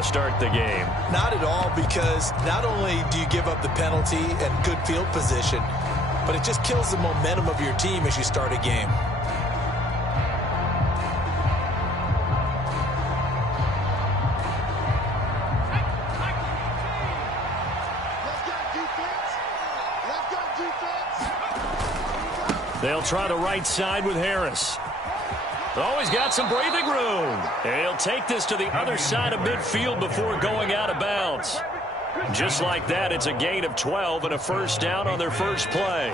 to start the game. Not at all, because not only do you give up the penalty and good field position, but it just kills the momentum of your team as you start a game. They'll try the right side with Harris. Oh, he's got some breathing room. And he'll take this to the other side of midfield before going out of bounds. Just like that, it's a gain of 12 and a first down on their first play.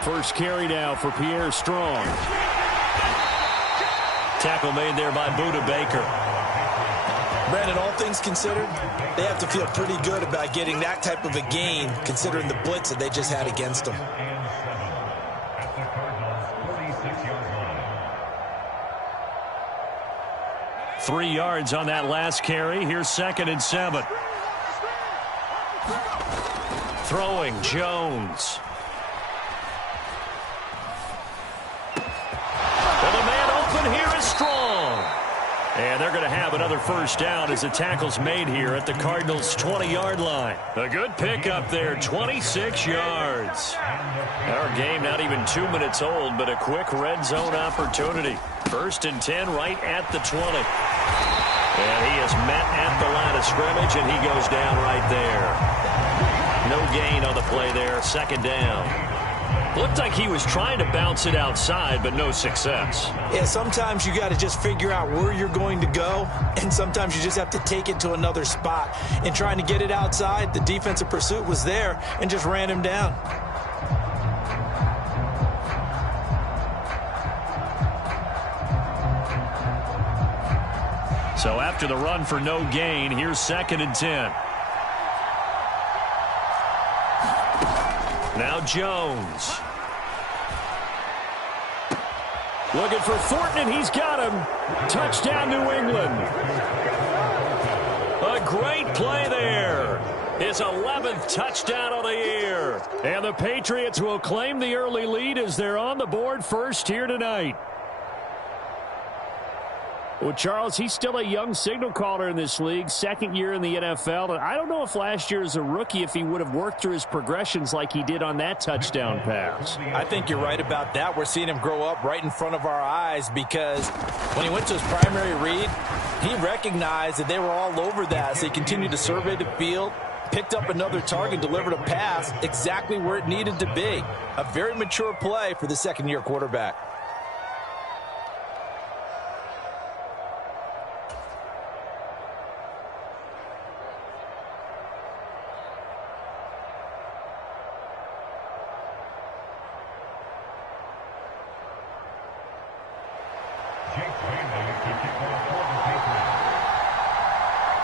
First carry now for Pierre Strong. Tackle made there by Buda Baker. Brandon, all things considered, they have to feel pretty good about getting that type of a gain, considering the blitz that they just had against them. Three yards on that last carry. Here's 2nd and 7. Throwing, Jones. Well, the man open here is Strong. And they're going to have another first down as the tackle's made here at the Cardinals' 20-yard line. A good pickup there, 26 yards. Our game not even 2 minutes old, but a quick red zone opportunity. 1st and 10 right at the 20. And he is met at the line of scrimmage, and he goes down right there. No gain on the play there, 2nd down. Looked like he was trying to bounce it outside, but no success. Yeah, sometimes you got to just figure out where you're going to go, and sometimes you just have to take it to another spot. And trying to get it outside, the defensive pursuit was there and just ran him down. So after the run for no gain, here's 2nd and 10. Now Jones. Looking for Thornton, and he's got him. Touchdown, New England. A great play there. His 11th touchdown of the year. And the Patriots will claim the early lead as they're on the board first here tonight. Well, Charles, he's still a young signal caller in this league, 2nd year in the NFL. And I don't know if last year as a rookie, if he would have worked through his progressions like he did on that touchdown pass. I think you're right about that. We're seeing him grow up right in front of our eyes, because when he went to his primary read, he recognized that they were all over that. So he continued to survey the field, picked up another target, delivered a pass exactly where it needed to be. A very mature play for the 2nd-year quarterback.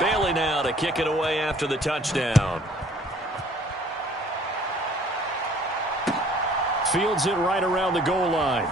Bailey now to kick it away after the touchdown. Fields it right around the goal line.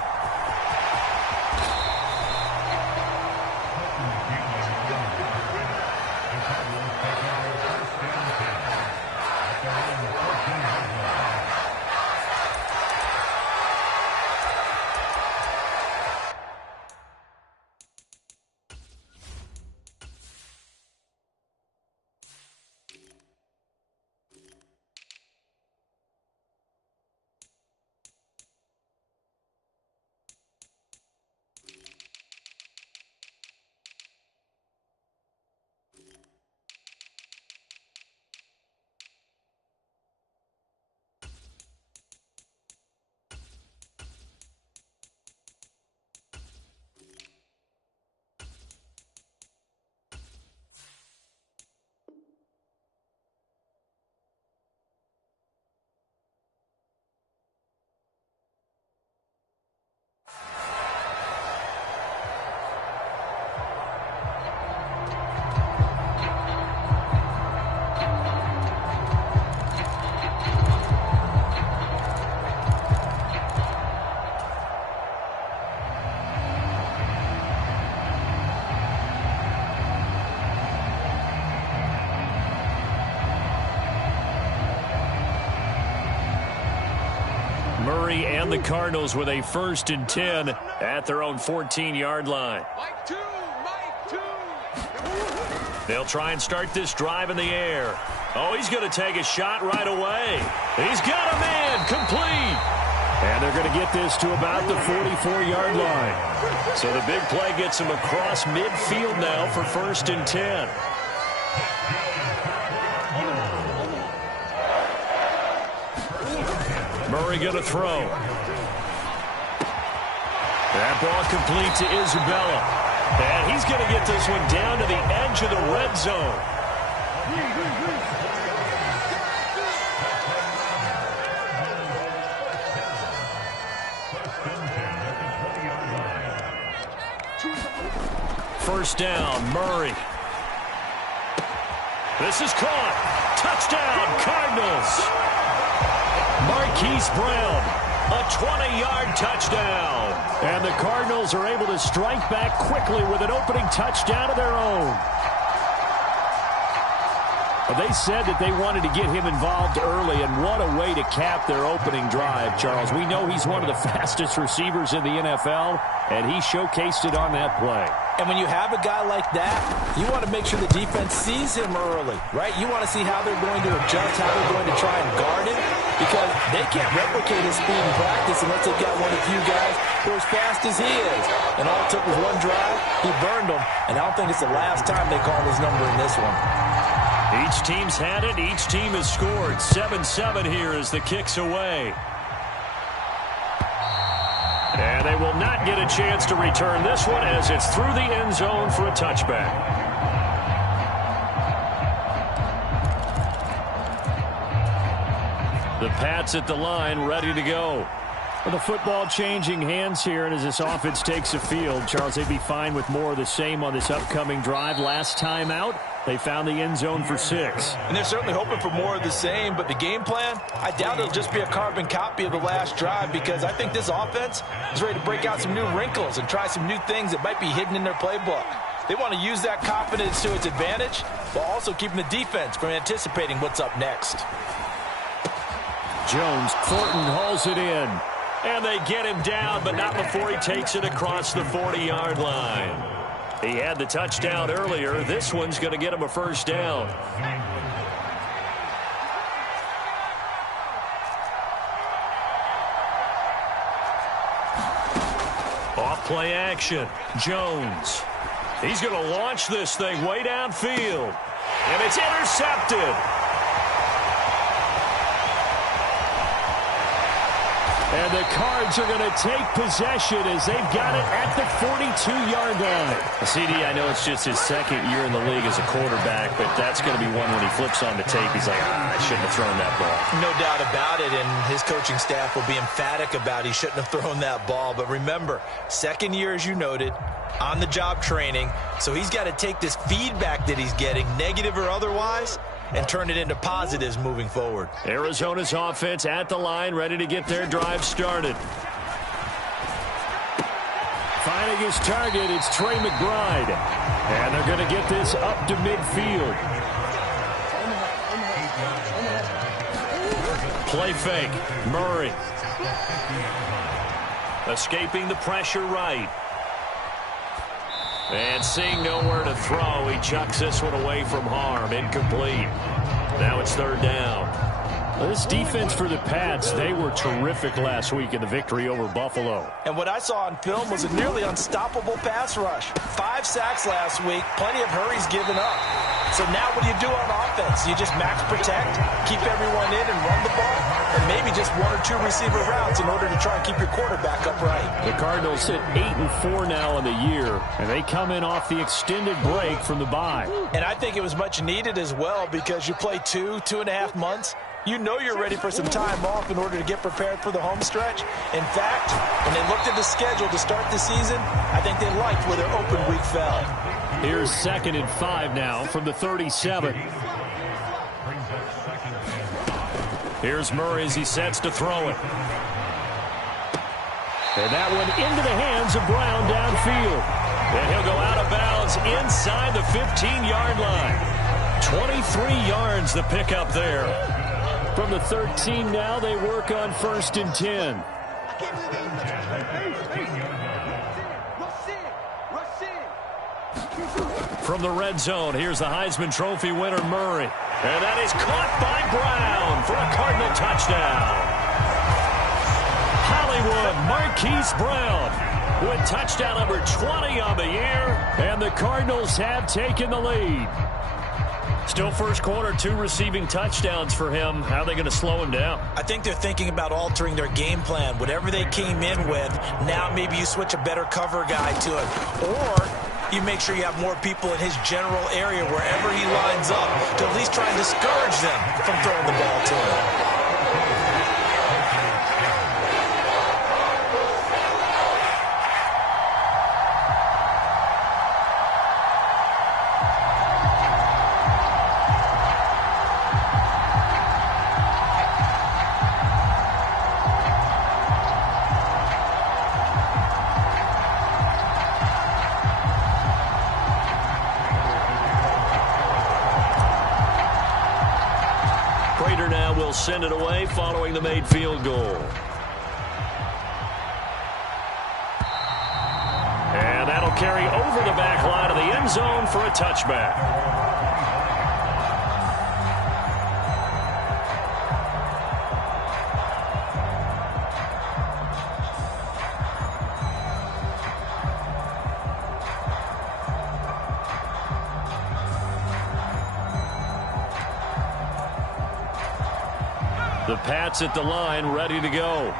Murray and the Cardinals with a 1st and 10 at their own 14-yard line. They'll try and start this drive in the air. Oh, he's going to take a shot right away. He's got a man complete. And they're going to get this to about the 44-yard line. So the big play gets him across midfield now for 1st and 10. Murray going to throw. That ball complete to Isabella. And he's going to get this one down to the edge of the red zone. First down, Murray. This is caught. Touchdown, Cardinals. Marquise Brown, a 20-yard touchdown. And the Cardinals are able to strike back quickly with an opening touchdown of their own. They said that they wanted to get him involved early, and what a way to cap their opening drive, Charles. We know he's one of the fastest receivers in the NFL, and he showcased it on that play. And when you have a guy like that, you want to make sure the defense sees him early, right? You want to see how they're going to adjust, how they're going to try and guard him, because they can't replicate his speed in practice unless they've got one of the few guys who are as fast as he is. And all it took was one drive, he burned them, and I don't think it's the last time they call his number in this one. Each team's had it. Each team has scored. 7-7 here as the kick's away. And they will not get a chance to return this one as it's through the end zone for a touchback. The Pats at the line, ready to go. Well, the football changing hands here, and as this offense takes the field, Charles, they'd be fine with more of the same on this upcoming drive. Last time out, they found the end zone for 6. And they're certainly hoping for more of the same, but the game plan, I doubt it'll just be a carbon copy of the last drive, because I think this offense is ready to break out some new wrinkles and try some new things that might be hidden in their playbook. They want to use that confidence to its advantage, while also keeping the defense from anticipating what's up next. Jones, Thornton hauls it in. And they get him down, but not before he takes it across the 40-yard line. He had the touchdown earlier. This one's going to get him a first down. Off play action. Jones. He's going to launch this thing way downfield. And it's intercepted. And the Cards are going to take possession as they've got it at the 42-yard line. CD, I know it's just his second year in the league as a quarterback, but that's going to be one when he flips on the tape. He's like, I shouldn't have thrown that ball. No doubt about it, and his coaching staff will be emphatic about he shouldn't have thrown that ball. But remember, second year, as you noted, on-the-job training, so he's got to take this feedback that he's getting, negative or otherwise, and turn it into positives moving forward. Arizona's offense at the line, ready to get their drive started. Finding his target, it's Trey McBride. And they're going to get this up to midfield. Play fake. Murray. Escaping the pressure right. And seeing nowhere to throw, he chucks this one away from harm. Incomplete. Now it's third down. Well, this defense for the Pats, they were terrific last week in the victory over Buffalo. And what I saw on film was a nearly unstoppable pass rush. 5 sacks last week, plenty of hurries given up. So now what do you do on offense? You just max protect, keep everyone in and run the ball, or maybe just 1 or 2 receiver routes in order to try and keep your quarterback upright. The Cardinals sit 8-4 now in the year, and they come in off the extended break from the bye. And I think it was much needed as well, because you play 2.5 months. You know you're ready for some time off in order to get prepared for the home stretch. In fact, when they looked at the schedule to start the season, I think they liked where their open week fell. Here's 2nd and 5 now from the 37. Here's Murray as he sets to throw it. And that one into the hands of Brown downfield. And he'll go out of bounds inside the 15-yard line. 23 yards the pickup there. From the 13 now, they work on 1st and 10. From the red zone, here's the Heisman Trophy winner, Murray. And that is caught by Brown for a Cardinal touchdown. Hollywood Marquise Brown with touchdown number 20 on the year, and the Cardinals have taken the lead. Still first quarter, 2 receiving touchdowns for him. How are they going to slow him down? I think they're thinking about altering their game plan. Whatever they came in with, now maybe you switch a better cover guy to it. Or you make sure you have more people in his general area wherever he lines up to at least try and discourage them from throwing the ball to him. Now will send it away following the made field goal. And that'll carry over the back line of the end zone for a touchback. The Pats at the line, ready to go.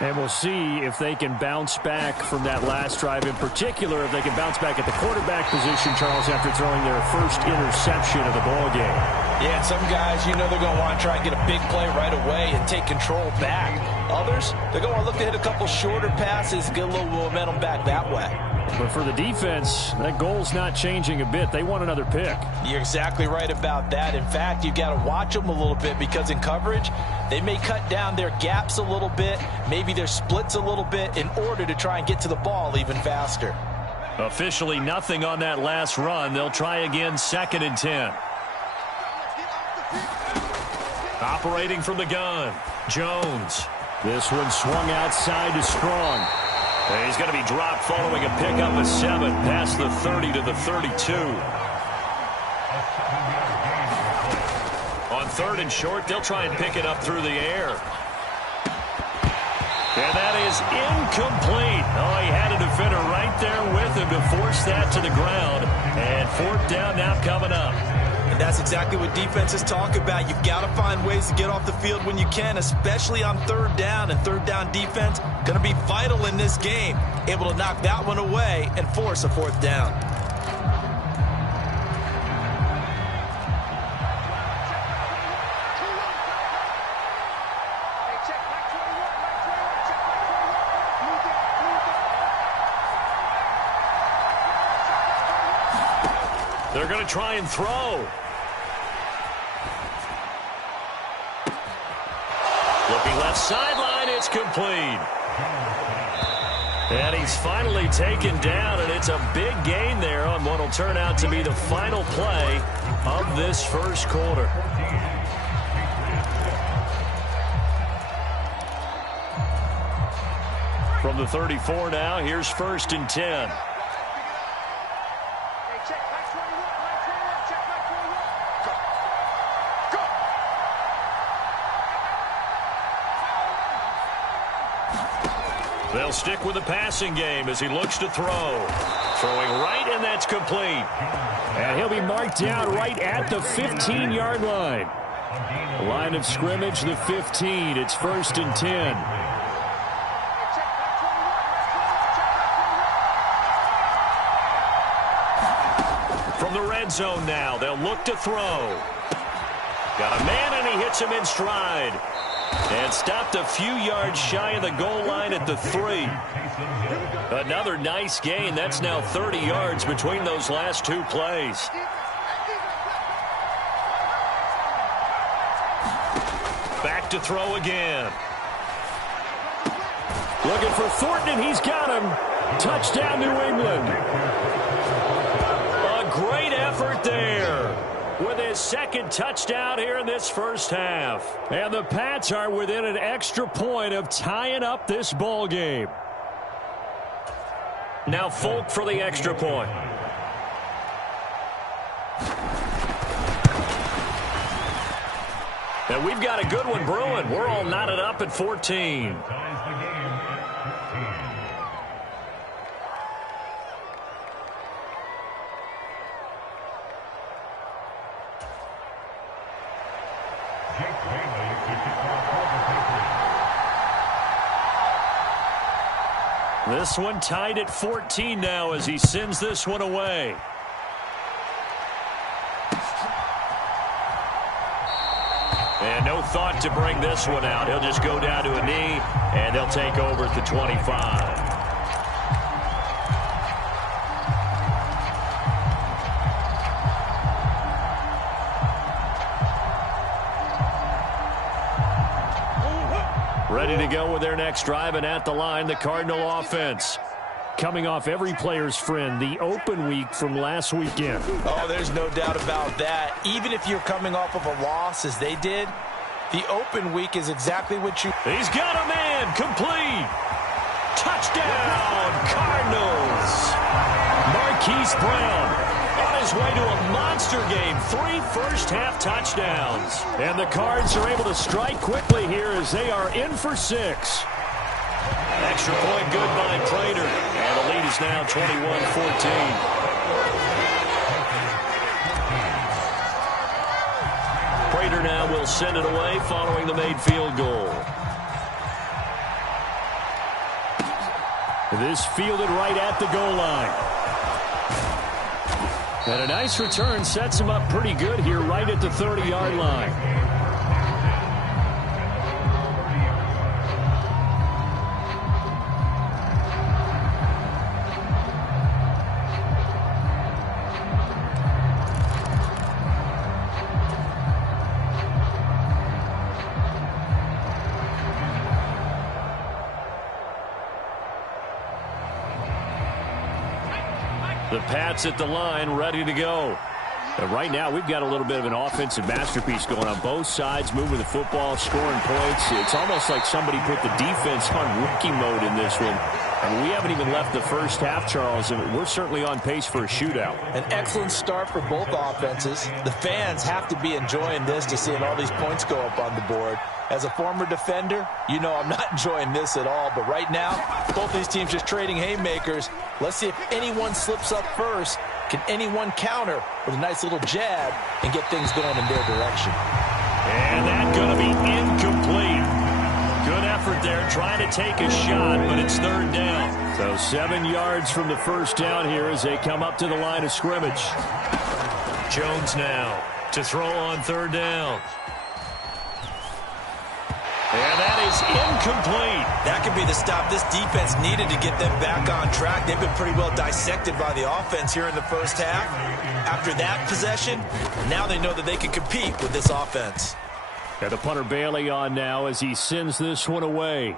And we'll see if they can bounce back from that last drive. In particular, if they can bounce back at the quarterback position, Charles, after throwing their first interception of the ball game. Yeah, some guys, you know they're going to want to try and get a big play right away and take control back. Others, they're going to look to hit a couple shorter passes, get a little momentum back that way. But for the defense, that goal's not changing a bit. They want another pick. You're exactly right about that. In fact, you've got to watch them a little bit because in coverage, they may cut down their gaps a little bit, maybe their splits a little bit in order to try and get to the ball even faster. Officially nothing on that last run. They'll try again, 2nd and 10. Operating from the gun, Jones. This one swung outside to Strong. And he's going to be dropped following a pickup of 7 past the 30 to the 32. On 3rd and short, they'll try and pick it up through the air. And that is incomplete. Oh, he had a defender right there with him to force that to the ground. And 4th down now coming up. And that's exactly what defenses talk about. You've got to find ways to get off the field when you can, especially on 3rd down. And 3rd down defense going to be vital in this game. Able to knock that one away and force a 4th down. They're going to try and throw. Looking left sideline, it's complete. And he's finally taken down, and it's a big gain there on what will turn out to be the final play of this first quarter. From the 34 now, here's 1st and 10. They'll stick with the passing game as he looks to throw. Throwing right, and that's complete. And he'll be marked down right at the 15-yard line. Line of scrimmage, the 15. It's 1st and 10. From the red zone now, they'll look to throw. Got a man, and he hits him in stride. And stopped a few yards shy of the goal line at the 3. Another nice gain. That's now 30 yards between those last 2 plays. Back to throw again. Looking for Thornton, and he's got him. Touchdown, New England. A great effort there. with his second touchdown here in this first half. And the Pats are within an extra point of tying up this ball game. Now Folk for the extra point. And we've got a good one brewing. We're all knotted up at 14. This one tied at 14 now as he sends this one away. And no thought to bring this one out. He'll just go down to a knee, and they'll take over at the 25. Ready to go with their next drive, and at the line, the Cardinal offense. Coming off every player's friend, the open week from last weekend. Oh, there's no doubt about that. Even if you're coming off of a loss as they did, the open week is exactly what you... He's got a man, complete. Touchdown, Cardinals. Marquise Brown on his way to a monster game. 3 first-half touchdowns. And the Cards are able to strike quickly here as they are in for 6. Extra point good by Prater. And the lead is now 21-14. Prater now will send it away following the made field goal. This fielded right at the goal line. And a nice return sets him up pretty good here right at the 30-yard line. The Pats at the line, ready to go. And right now, we've got a little bit of an offensive masterpiece going on both sides, moving the football, scoring points. It's almost like somebody put the defense on rookie mode in this one. I mean, we haven't even left the first half, Charles, and we're certainly on pace for a shootout. An excellent start for both offenses. The fans have to be enjoying this to seeing all these points go up on the board. As a former defender, you know I'm not enjoying this at all. But right now, both these teams just trading haymakers. Let's see if anyone slips up first. Can anyone counter with a nice little jab and get things going in their direction? And that's going to be incomplete. Good effort there, trying to take a shot, but it's third down. So 7 yards from the first down here as they come up to the line of scrimmage. Jones now to throw on third down. And that is incomplete. That could be the stop this defense needed to get them back on track. They've been pretty well dissected by the offense here in the first half. After that possession, now they know that they can compete with this offense. Got the punter Bailey on now as he sends this one away.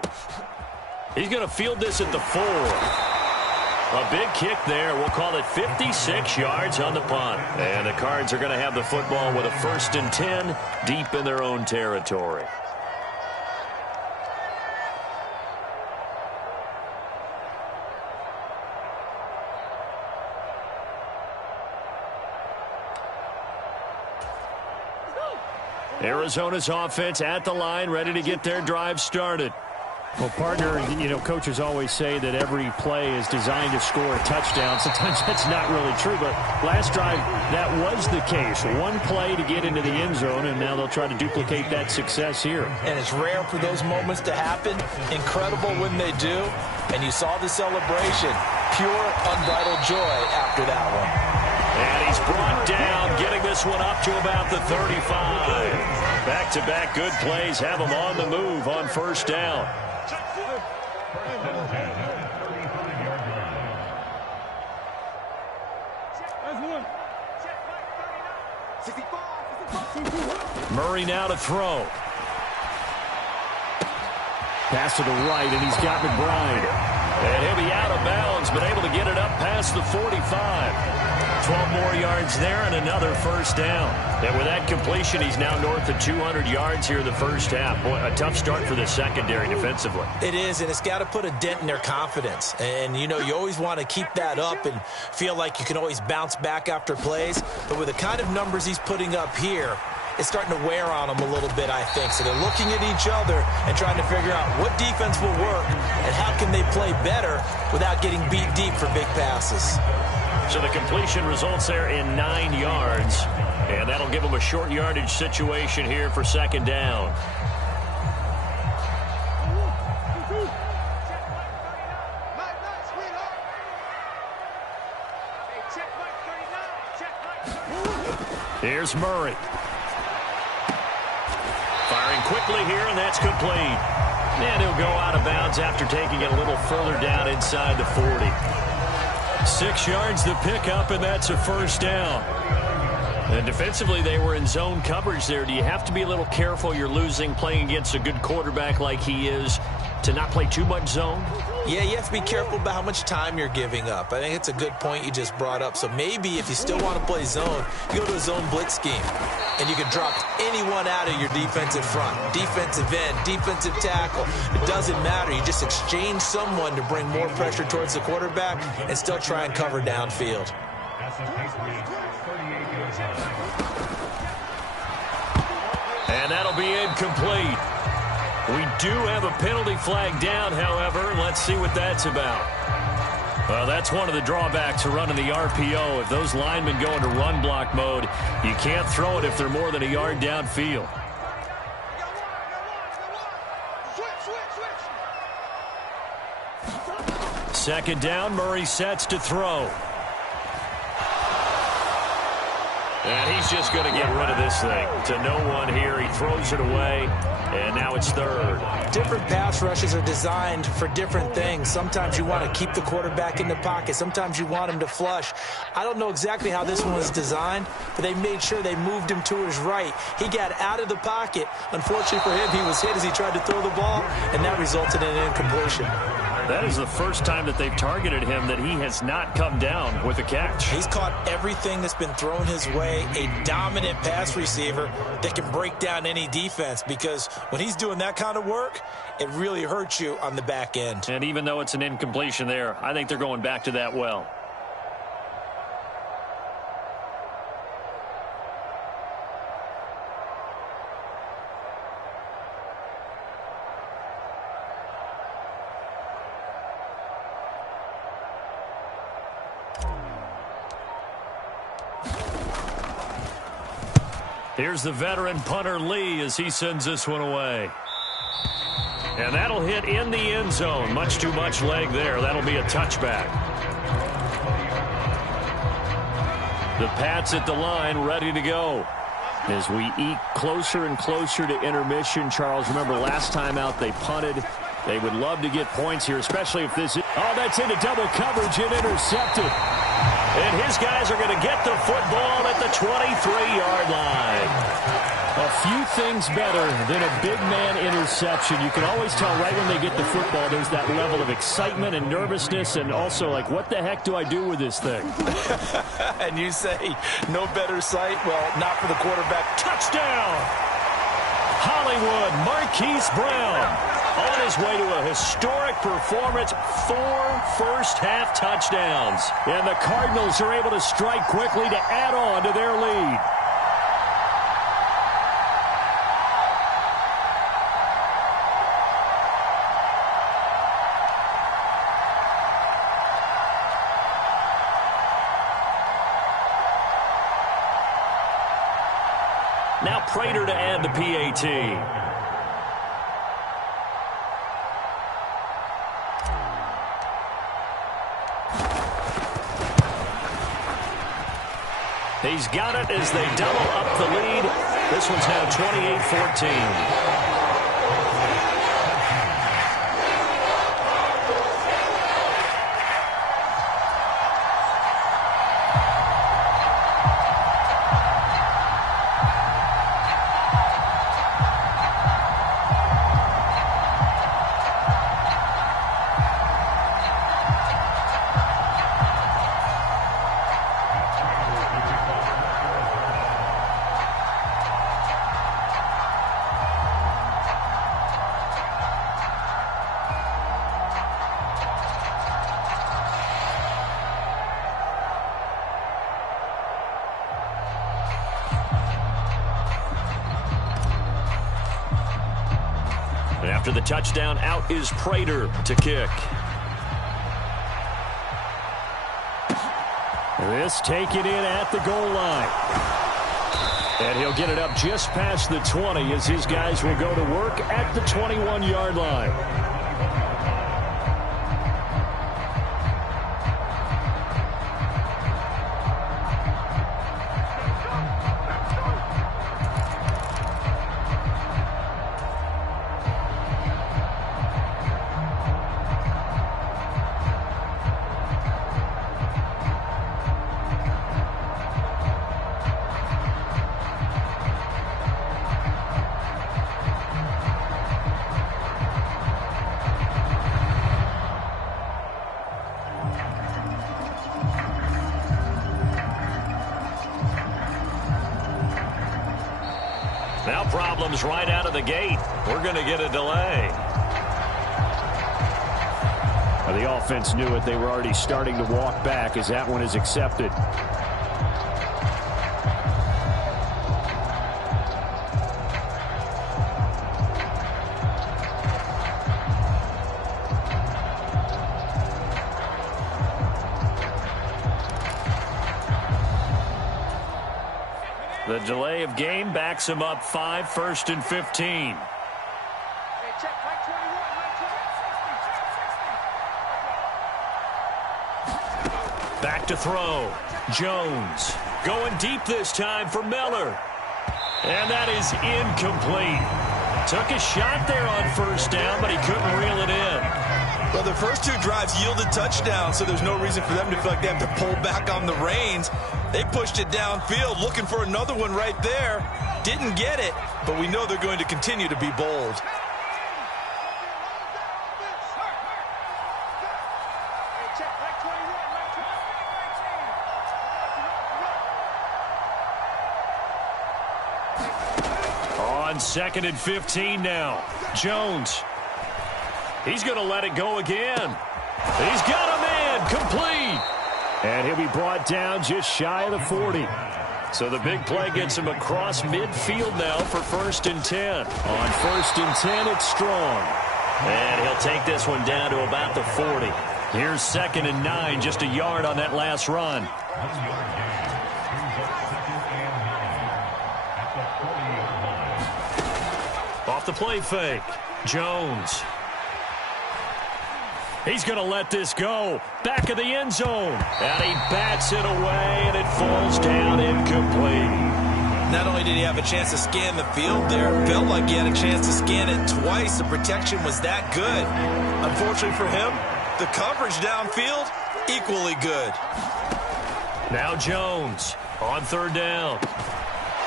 He's going to field this at the 4. A big kick there. We'll call it 56 yards on the punt. And the Cards are going to have the football with a 1st and 10 deep in their own territory. Arizona's offense at the line, ready to get their drive started. Well, partner, you know, coaches always say that every play is designed to score a touchdown. Sometimes that's not really true, but last drive, that was the case. One play to get into the end zone, and now they'll try to duplicate that success here. And it's rare for those moments to happen. Incredible when they do. And you saw the celebration. Pure, unbridled joy after that one. And he's brought down, getting this one up to about the 35. Back-to-back good plays have him on the move on first down. Murray now to throw. Pass to the right, and he's got McBride. And he'll be out of bounds, but able to get it up past the 45. 12 more yards there and another first down. And with that completion, he's now north of 200 yards here in the first half. Boy, a tough start for the secondary defensively. It is, and it's got to put a dent in their confidence. And, you know, you always want to keep that up and feel like you can always bounce back after plays. But with the kind of numbers he's putting up here, it's starting to wear on them a little bit, I think. So they're looking at each other and trying to figure out what defense will work and how can they play better without getting beat deep for big passes. So the completion results there in 9 yards, and that'll give them a short yardage situation here for second down. Here's Murray. Firing quickly here, and that's complete. And he'll go out of bounds after taking it a little further down inside the 40. 6 yards the pickup, and that's a first down. And defensively, they were in zone coverage there. Do you have to be a little careful? You're losing, playing against a good quarterback like he is, to not play too much zone? Yeah, you have to be careful about how much time you're giving up. I think it's a good point you just brought up. So maybe if you still want to play zone, you go to a zone blitz scheme. And you can drop anyone out of your defensive front. Defensive end, defensive tackle. It doesn't matter. You just exchange someone to bring more pressure towards the quarterback and still try and cover downfield. And that'll be incomplete. We do have a penalty flag down, however. Let's see what that's about. Well, that's one of the drawbacks of running the RPO. If those linemen go into run block mode, you can't throw it if they're more than a yard downfield. Second down, Murray sets to throw. And he's just going to get rid of this thing. To no one here. He throws it away, and now it's third. Different pass rushes are designed for different things. Sometimes you want to keep the quarterback in the pocket. Sometimes you want him to flush. I don't know exactly how this one was designed, but they made sure they moved him to his right. He got out of the pocket. Unfortunately for him, he was hit as he tried to throw the ball, and that resulted in an incompletion. That is the first time that they've targeted him that he has not come down with a catch. He's caught everything that's been thrown his way. A dominant pass receiver that can break down any defense, because when he's doing that kind of work, it really hurts you on the back end. And even though it's an incompletion there, I think they're going back to that well. Here's the veteran punter Lee as he sends this one away. And that'll hit in the end zone. Much too much leg there. That'll be a touchback. The Pats at the line, ready to go. As we eke closer and closer to intermission, Charles, remember last time out they punted. They would love to get points here, especially if this is... Oh, that's into double coverage and intercepted. And his guys are going to get the football at the 23-yard line. A few things better than a big man interception. You can always tell right when they get the football, there's that level of excitement and nervousness, and also like, what the heck do I do with this thing? And you say, no better sight? Well, not for the quarterback. Touchdown! Hollywood Marquise Brown on his way to a historic performance, 4 first-half touchdowns. And the Cardinals are able to strike quickly to add on to their lead. Now Prater to add the PAT. He's got it as they double up the lead. This one's now 28-14. After the touchdown, out is Prater to kick. This taken in at the goal line. And he'll get it up just past the 20 as his guys will go to work at the 21-yard line. Now problems right out of the gate. We're going to get a delay. The offense knew it. They were already starting to walk back as that one is accepted. The delay of game backs him up 5, 1st and 15. Back to throw. Jones going deep this time for Miller. And that is incomplete. Took a shot there on 1st down, but he couldn't reel it in. Well, the first 2 drives yielded touchdowns, so there's no reason for them to feel like they have to pull back on the reins. They pushed it downfield, looking for another one right there. Didn't get it, but we know they're going to continue to be bold. On 2nd and 15 now. Jones. He's going to let it go again. He's got a man complete. And he'll be brought down just shy of the 40. So the big play gets him across midfield now for 1st and 10. On 1st and 10, it's Strong. And he'll take this one down to about the 40. Here's 2nd and 9, just a yard on that last run. Off the play fake. Jones. He's going to let this go. Back of the end zone. And he bats it away, and it falls down incomplete. Not only did he have a chance to scan the field there, it felt like he had a chance to scan it twice. The protection was that good. Unfortunately for him, the coverage downfield, equally good. Now Jones on 3rd down.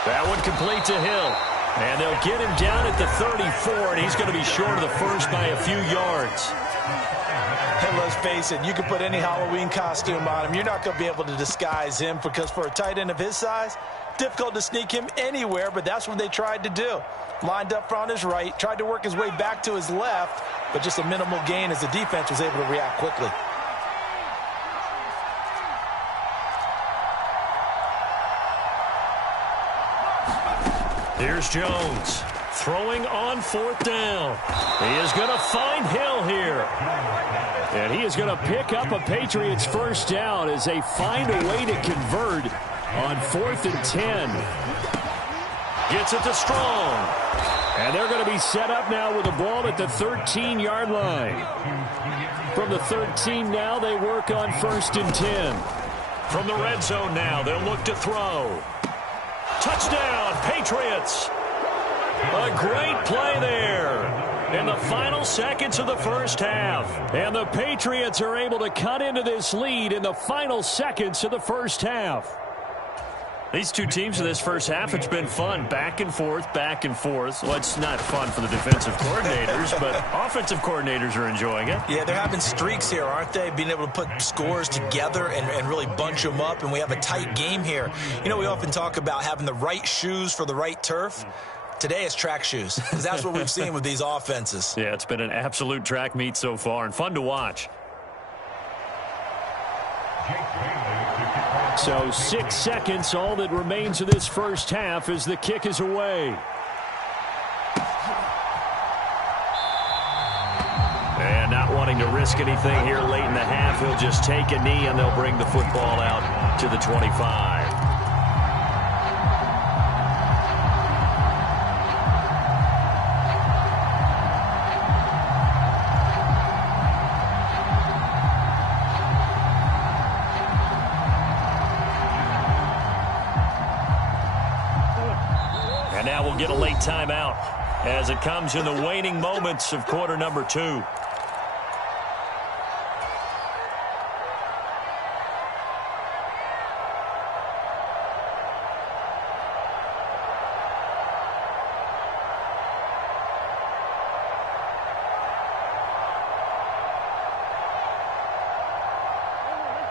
That one complete to Hill. And they'll get him down at the 34, and he's going to be short of the first by a few yards. And let's face it, you can put any Halloween costume on him. You're not going to be able to disguise him because for a tight end of his size, difficult to sneak him anywhere, but that's what they tried to do. Lined up on his right, tried to work his way back to his left, but just a minimal gain as the defense was able to react quickly. Here's Jones throwing on 4th down. He is going to find Hill here. And he is going to pick up a Patriots 1st down as they find a way to convert on 4th and 10. Gets it to Strong. And they're going to be set up now with the ball at the 13-yard line. From the 13 now, they work on 1st and 10. From the red zone now, they'll look to throw. Touchdown, Patriots. A great play there in the final seconds of the first half. And the Patriots are able to cut into this lead in the final seconds of the first half. These two teams in this first half, it's been fun. Back and forth, back and forth. Well, it's not fun for the defensive coordinators, but offensive coordinators are enjoying it. Yeah, they're having streaks here, aren't they? Being able to put scores together and really bunch them up, and we have a tight game here. You know, we often talk about having the right shoes for the right turf. Today it's track shoes, because that's what we've seen with these offenses. Yeah, it's been an absolute track meet so far, and fun to watch. So 6 seconds, all that remains of this first half as the kick is away. wanting to risk anything here late in the half. He'll just take a knee, and they'll bring the football out to the 25. And now we'll get a late timeout as it comes in the waning moments of quarter number 2.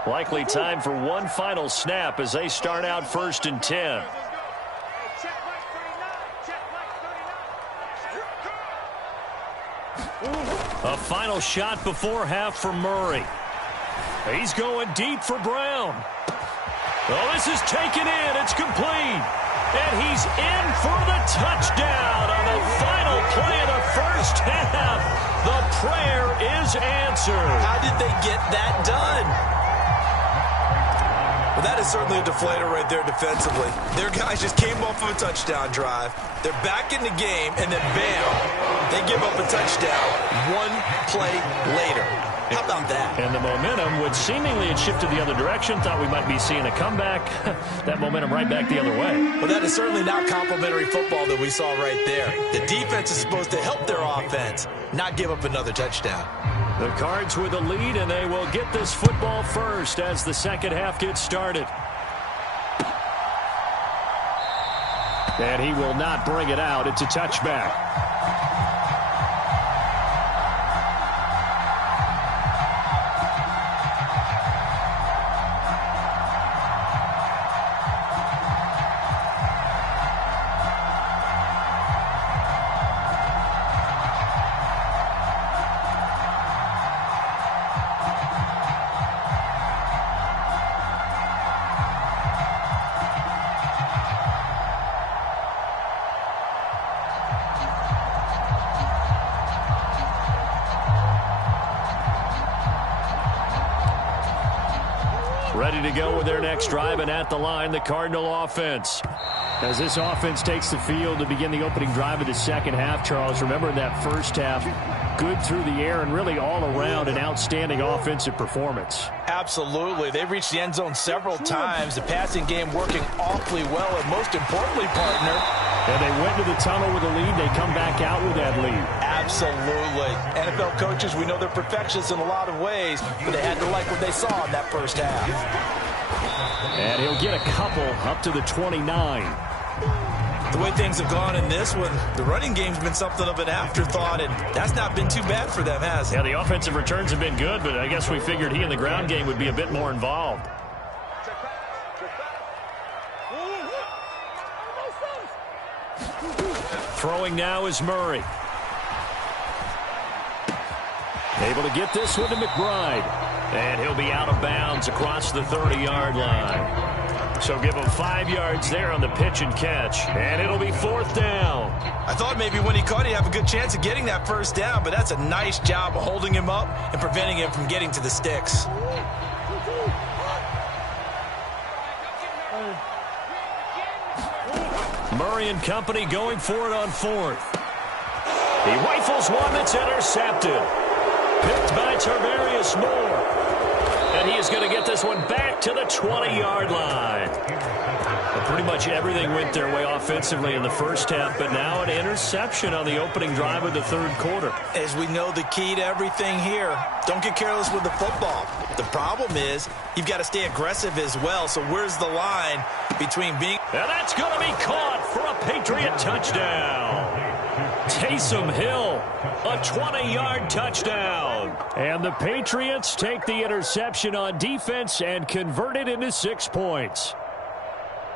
Likely time for one final snap as they start out 1st and 10. A final shot before half for Murray. He's going deep for Brown. Oh, this is taken in. It's complete. And he's in for the touchdown on the final play of the first half. The prayer is answered. How did they get that done? Well, that is certainly a deflator right there defensively. Their guys just came off of a touchdown drive. They're back in the game, and then bam, they give up a touchdown one play later. How about that? And the momentum, which seemingly had shifted the other direction, thought we might be seeing a comeback. That momentum right back the other way. Well, that is certainly not complimentary football that we saw right there. The defense is supposed to help their offense, not give up another touchdown. The Cards with a lead, and they will get this football first as the second half gets started. And he will not bring it out. It's a touchback. Ready to go with their next drive, and at the line, the Cardinal offense. As this offense takes the field to begin the opening drive of the second half, Charles, remember in that first half, good through the air and really all around an outstanding offensive performance. Absolutely. They've reached the end zone several times. The passing game working awfully well, and most importantly, partner. And they went to the tunnel with a lead. They come back out with that lead. Absolutely. NFL coaches, we know they're perfectionists in a lot of ways, but they had to like what they saw in that first half. And he'll get a couple up to the 29. The way things have gone in this one, the running game's been something of an afterthought, and that's not been too bad for them, has it? Yeah, the offensive returns have been good, but I guess we figured he in the ground game would be a bit more involved. Throwing now is Murray. Able to get this one to McBride. And he'll be out of bounds across the 30-yard line. So give him 5 yards there on the pitch and catch. And it'll be 4th down. I thought maybe when he caught, he'd have a good chance of getting that first down, but that's a nice job of holding him up and preventing him from getting to the sticks. Murray and company going for it on 4th. He rifles one that's intercepted. Picked by Tarvarius Moore. And he is going to get this one back to the 20-yard line. But pretty much everything went their way offensively in the first half, but now an interception on the opening drive of the third quarter. As we know, the key to everything here, don't get careless with the football. The problem is you've got to stay aggressive as well. So where's the line between being... And that's going to be caught for a Patriot touchdown. Taysom Hill, a 20-yard touchdown. And the Patriots take the interception on defense and convert it into 6 points.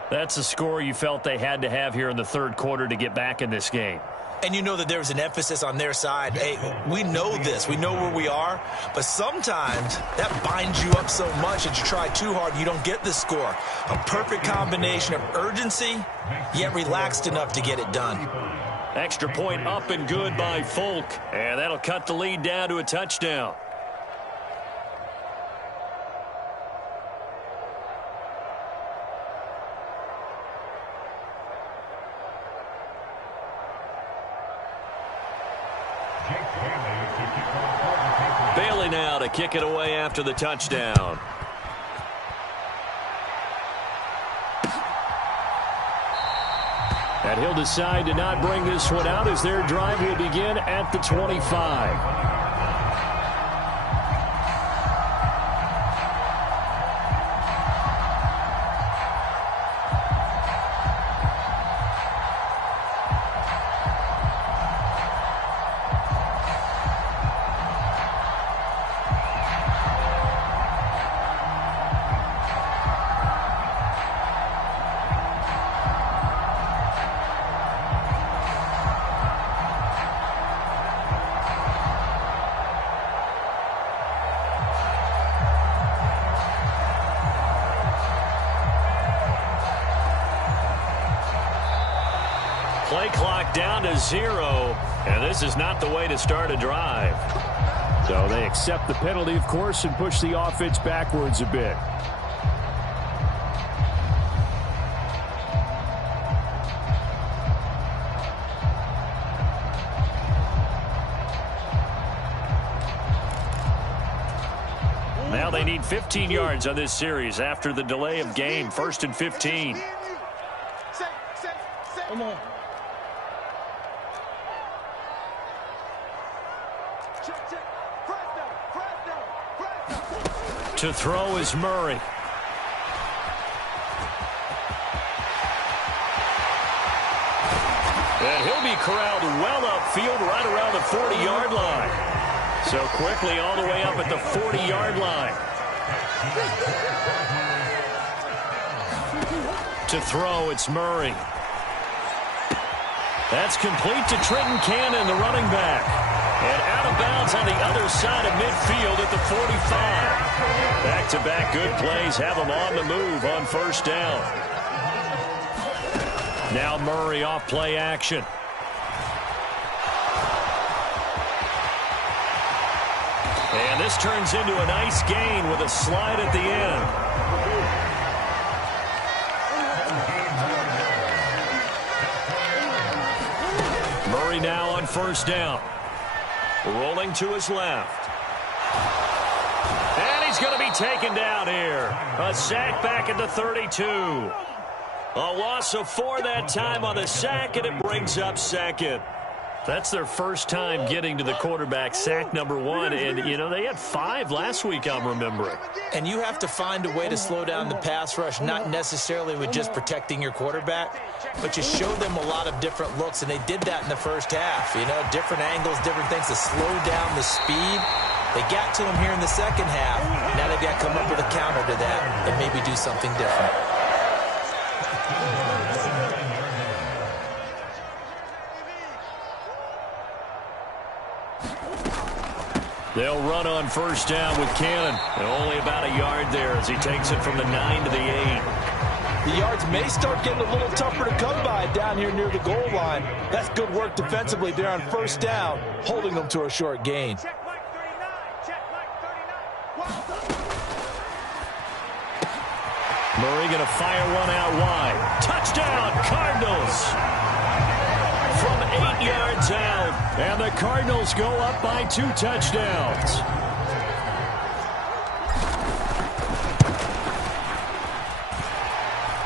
That's a score you felt they had to have here in the third quarter to get back in this game. And you know that there was an emphasis on their side. Hey, we know this. We know where we are. But sometimes that binds you up so much that you try too hard and you don't get the score. A perfect combination of urgency, yet relaxed enough to get it done. Extra point up and good by Folk. And that'll cut the lead down to a touchdown. Riley now to kick it away after the touchdown. And he'll decide to not bring this one out as their drive will begin at the 25. Play clock down to 0, and this is not the way to start a drive. So they accept the penalty, of course, and push the offense backwards a bit. Now they need 15 yards on this series after the delay of game. 1st and 15. Come on. To throw is Murray. And he'll be corralled well upfield right around the 40-yard line. So quickly all the way up at the 40-yard line. To throw, it's Murray. That's complete to Trenton Cannon, the running back. And out of bounds on the other side of midfield at the 45. Back-to-back good plays have them on the move on 1st down. Now Murray off play action. And this turns into a nice gain with a slide at the end. Murray now on 1st down. Rolling to his left. And he's going to be taken down here. A sack back at the 32. A loss of 4 that time on the sack, and it brings up 2nd. That's their first time getting to the quarterback, sack number 1. And, you know, they had 5 last week, I'm remembering. And you have to find a way to slow down the pass rush, not necessarily with just protecting your quarterback, but you show them a lot of different looks, and they did that in the first half. You know, different angles, different things to slow down the speed. They got to him here in the second half. Now they've got to come up with a counter to that and maybe do something different. They'll run on 1st down with Cannon. And only about a yard there as he takes it from the 9 to the 8. The yards may start getting a little tougher to come by down here near the goal line. That's good work defensively there on 1st down, holding them to a short gain. Murray going to fire one out wide. Touchdown, Cardinals! From 8 yards out. And the Cardinals go up by 2 touchdowns.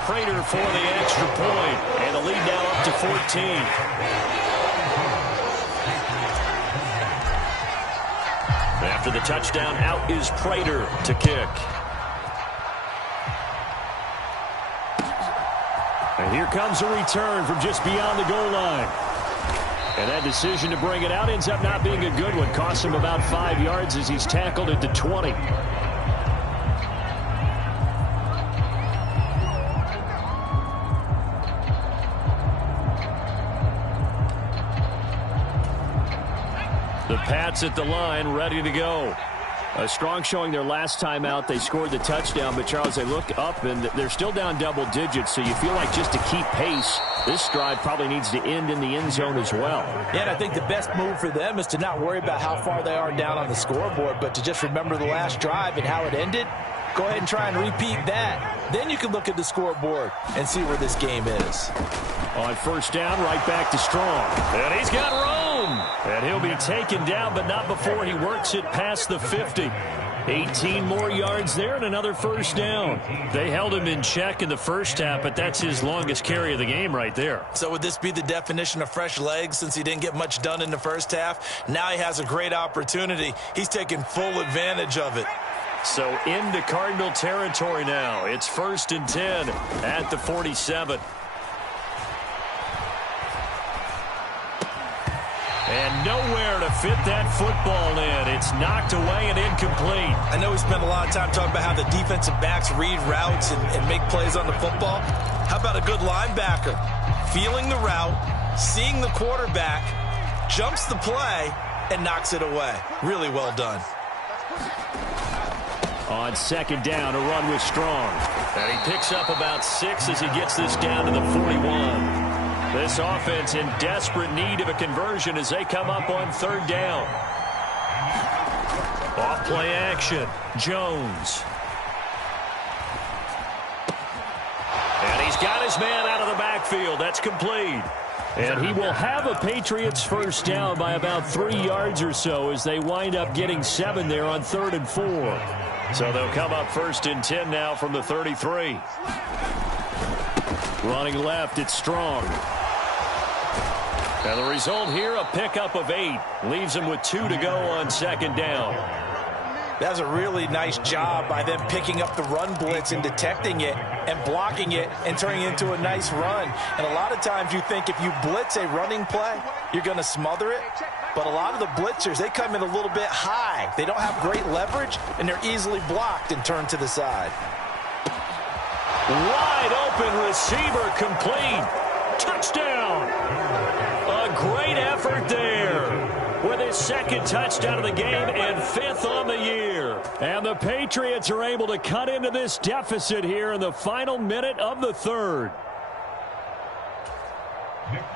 Prater for the extra point. And the lead now up to 14. After the touchdown, out is Prater to kick. And here comes a return from just beyond the goal line. And that decision to bring it out ends up not being a good one. Costs him about 5 yards as he's tackled at the 20. The Pats at the line, ready to go. A strong showing their last time out. They scored the touchdown, but Charles, they look up and they're still down double digits, so you feel like just to keep pace, this drive probably needs to end in the end zone as well. Yeah, and I think the best move for them is to not worry about how far they are down on the scoreboard, but to just remember the last drive and how it ended. Go ahead and try and repeat that. Then you can look at the scoreboard and see where this game is. On 1st down, right back to Strong. And he's got room. And he'll be taken down, but not before he works it past the 50. 18 more yards there and another first down. They held him in check in the first half, but that's his longest carry of the game right there. So would this be the definition of fresh legs since he didn't get much done in the first half? Now he has a great opportunity. He's taking full advantage of it. So into Cardinal territory now. It's 1st and 10 at the 47. And nowhere to fit that football in. It's knocked away and incomplete. I know we spent a lot of time talking about how the defensive backs read routes and make plays on the football. How about a good linebacker? Feeling the route, seeing the quarterback, jumps the play, and knocks it away. Really well done. On 2nd down, a run with Strong. And he picks up about 6 as he gets this down to the 41. This offense in desperate need of a conversion as they come up on 3rd down. Off play action. Jones. And he's got his man out of the backfield. That's complete. And he will have a Patriots first down by about 3 yards or so as they wind up getting 7 there on 3rd and 4. So they'll come up 1st and 10 now from the 33. Running left, it's Strong. And the result here, a pickup of 8. Leaves him with 2 to go on 2nd down. That's a really nice job by them picking up the run blitz and detecting it and blocking it and turning it into a nice run. And a lot of times you think if you blitz a running play, you're going to smother it. But a lot of the blitzers, they come in a little bit high. They don't have great leverage, and they're easily blocked and turned to the side. Wide open receiver complete. Touchdown. A great effort there. With his 2nd touchdown of the game and 5th on the year. And the Patriots are able to cut into this deficit here in the final minute of the 3rd.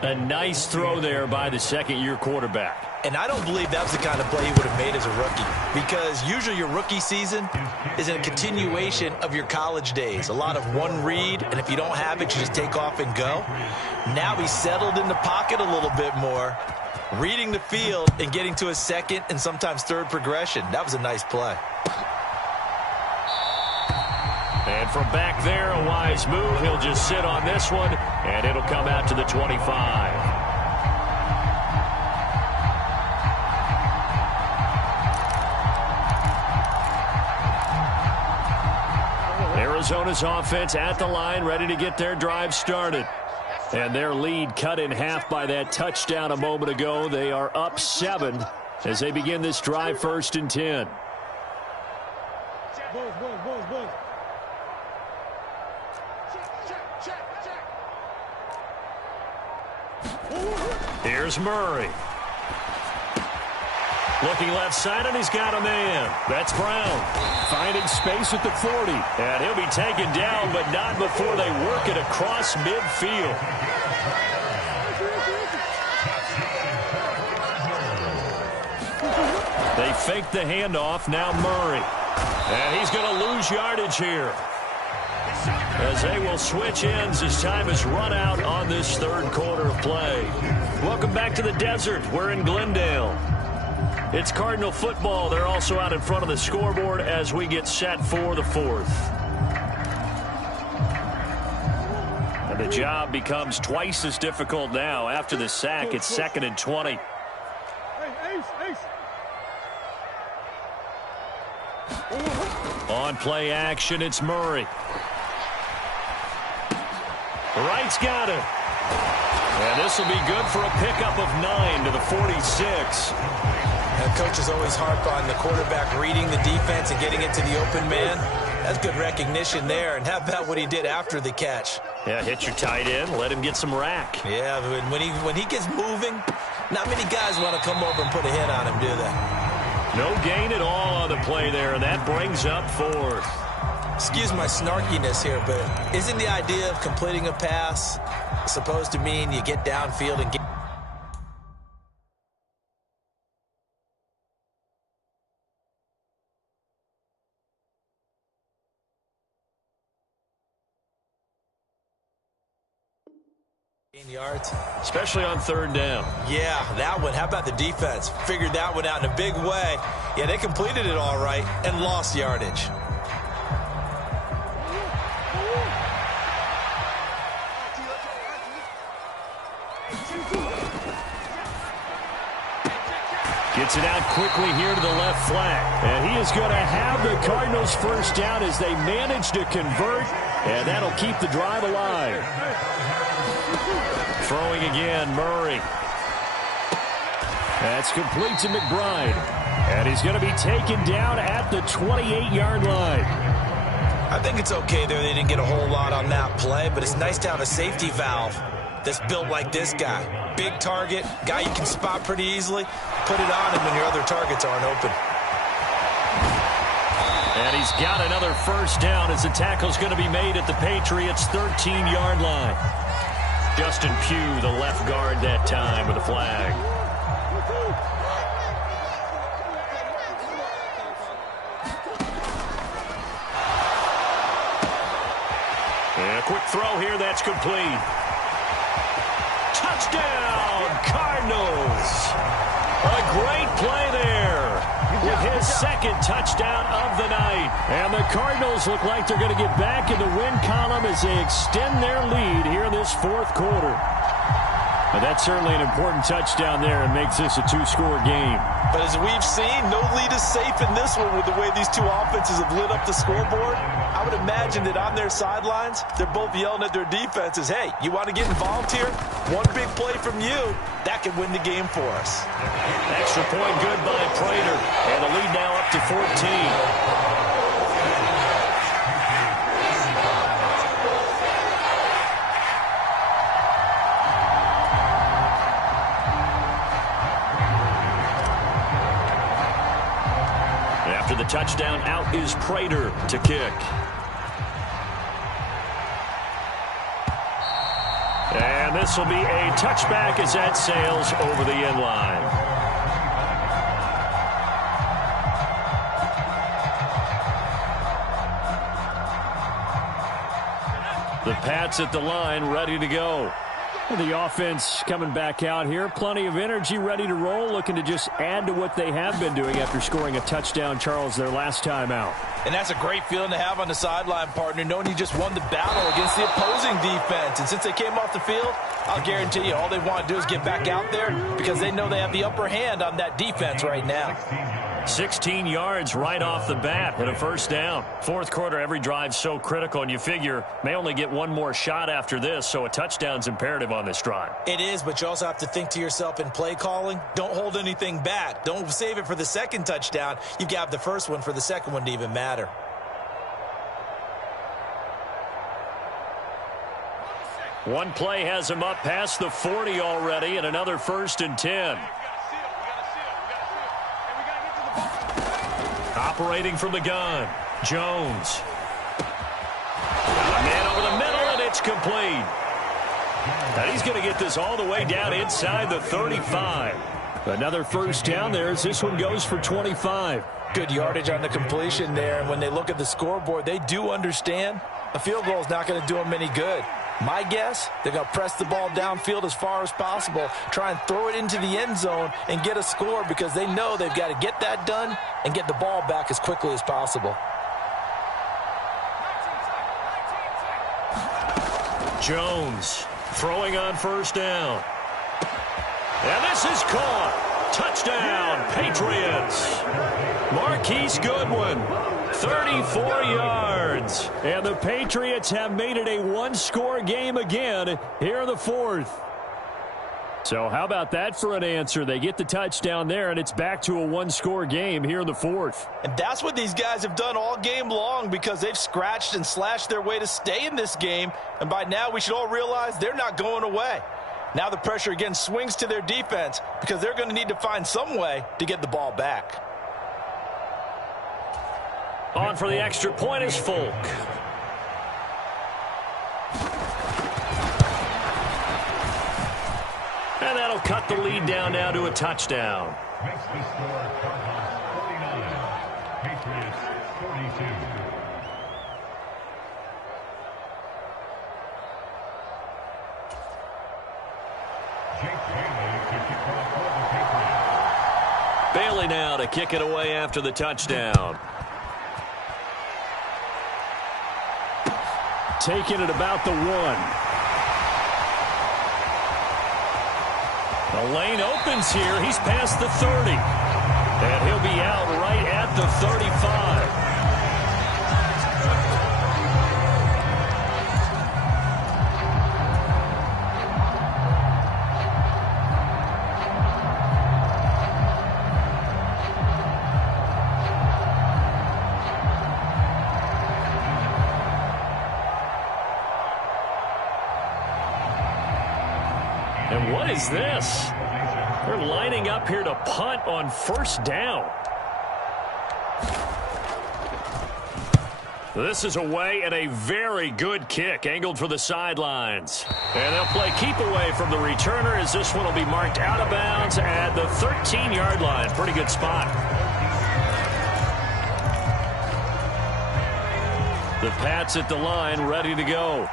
A nice throw there by the 2nd-year quarterback. And I don't believe that's the kind of play he would have made as a rookie, because usually your rookie season is a continuation of your college days. A lot of one read, and if you don't have it, you just take off and go. Now he's settled in the pocket a little bit more, reading the field and getting to a 2nd and sometimes 3rd progression. That was a nice play. And from back there, a wise move. He'll just sit on this one, and it'll come out to the 25. Arizona's offense at the line, ready to get their drive started. And their lead cut in half by that touchdown a moment ago. They are up 7 as they begin this drive 1st and 10. Here's Murray. Looking left side, and he's got a man. That's Brown. Finding space at the 40. And he'll be taken down, but not before they work it across midfield. They fake the handoff. Now Murray. And he's going to lose yardage here, as they will switch ends as time is run out on this 3rd quarter of play. Welcome back to the desert. We're in Glendale. It's Cardinal football. They're also out in front of the scoreboard as we get set for the 4th. And the job becomes twice as difficult now. After the sack, it's 2nd and 20. On play action, it's Murray. Right's got it. And this will be good for a pickup of 9 to the 46. And coaches always harp on the quarterback reading the defense and getting it to the open man. That's good recognition there. And how about what he did after the catch? Yeah, hit your tight end, let him get some rack. Yeah, when he gets moving, not many guys want to come over and put a hit on him, do they? No gain at all on the play there, and that brings up 4th. Excuse my snarkiness here, but isn't the idea of completing a pass supposed to mean you get downfield and get Yards. Especially on third down. Yeah, that one. How about the defense? Figured that one out in a big way. Yeah, they completed it all right and lost yardage. Gets it out quickly here to the left flat. And he is going to have the Cardinals first down as they manage to convert. And that'll keep the drive alive. Throwing again, Murray. That's complete to McBride. And he's going to be taken down at the 28-yard line. I think it's okay there. They didn't get a whole lot on that play, but it's nice to have a safety valve that's built like this guy. Big target, guy you can spot pretty easily. Put it on him when your other targets aren't open. And he's got another first down as the tackle's going to be made at the Patriots' 13-yard line. Justin Pugh, the left guard that time with a flag. And a quick throw here, that's complete. Touchdown, Cardinals. A great play there with his second touchdown of the night. And the Cardinals look like they're going to get back in the win column as they extend their lead here in this fourth quarter. But that's certainly an important touchdown there and makes this a two-score game. But as we've seen, no lead is safe in this one with the way these two offenses have lit up the scoreboard. I would imagine that on their sidelines, they're both yelling at their defenses, hey, you want to get involved here? One big play from you, that could win the game for us. Extra point good by Prater. And the lead now up to 14. After the touchdown, out is Prater to kick. And this will be a touchback as that sails over the end line. The Pats at the line, ready to go. The offense coming back out here. Plenty of energy, ready to roll, looking to just add to what they have been doing after scoring a touchdown, Charles, their last time out. And that's a great feeling to have on the sideline, partner, knowing you just won the battle against the opposing defense. And since they came off the field, I'll guarantee you all they want to do is get back out there because they know they have the upper hand on that defense right now. 16 yards right off the bat and a first down. Fourth quarter, every drive's so critical, and you figure may only get one more shot after this, so a touchdown's imperative on this drive. It is, but you also have to think to yourself in play calling, don't hold anything back. Don't save it for the second touchdown. You've got the first one for the second one to even matter. One play has him up past the 40 already, and another 1st and 10. Operating from the gun, Jones. Got a man over the middle, and it's complete. And he's going to get this all the way down inside the 35. Another first down there as this one goes for 25. Good yardage on the completion there, and when they look at the scoreboard, they do understand a field goal is not going to do them any good. My guess, they're going to press the ball downfield as far as possible, try and throw it into the end zone and get a score because they know they've got to get that done and get the ball back as quickly as possible. Jones throwing on first down. And this is caught. Touchdown, Patriots. Marquise Goodwin, 34 yards. And the Patriots have made it a one-score game again here in the fourth. So how about that for an answer? They get the touchdown there, and it's back to a one-score game here in the fourth. And that's what these guys have done all game long because they've scratched and slashed their way to stay in this game. And by now, we should all realize they're not going away. Now the pressure again swings to their defense because they're going to need to find some way to get the ball back. On for the extra point is Folk. And that'll cut the lead down now to a touchdown. Makes the score Cardinals 49, Patriots 42. to kick it away after the touchdown. Taking it about the 1. The lane opens here. He's past the 30. And he'll be out right at the 35. And what is this? They're lining up here to punt on first down. This is away and a very good kick, angled for the sidelines. And they'll play keep away from the returner as this one will be marked out of bounds at the 13-yard line. Pretty good spot. The Pats at the line, ready to go.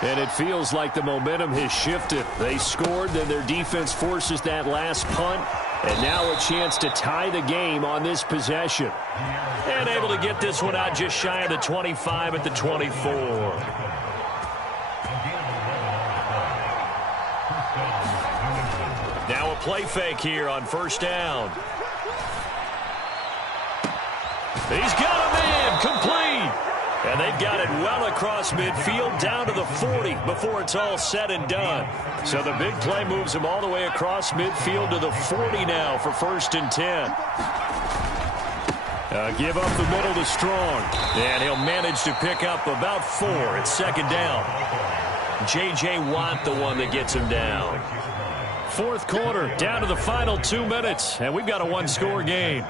And it feels like the momentum has shifted. They scored, then their defense forces that last punt. And now a chance to tie the game on this possession. And able to get this one out just shy of the 25 at the 24. Now a play fake here on first down. He's got a man complete. And they've got it well across midfield down to the 40 before it's all said and done. So the big play moves him all the way across midfield to the 40 now for 1st and 10. Give up the middle to Strong. And he'll manage to pick up about 4 at 2nd down. J.J. Watt the one that gets him down. 4th quarter, down to the final 2 minutes. And we've got a one-score game.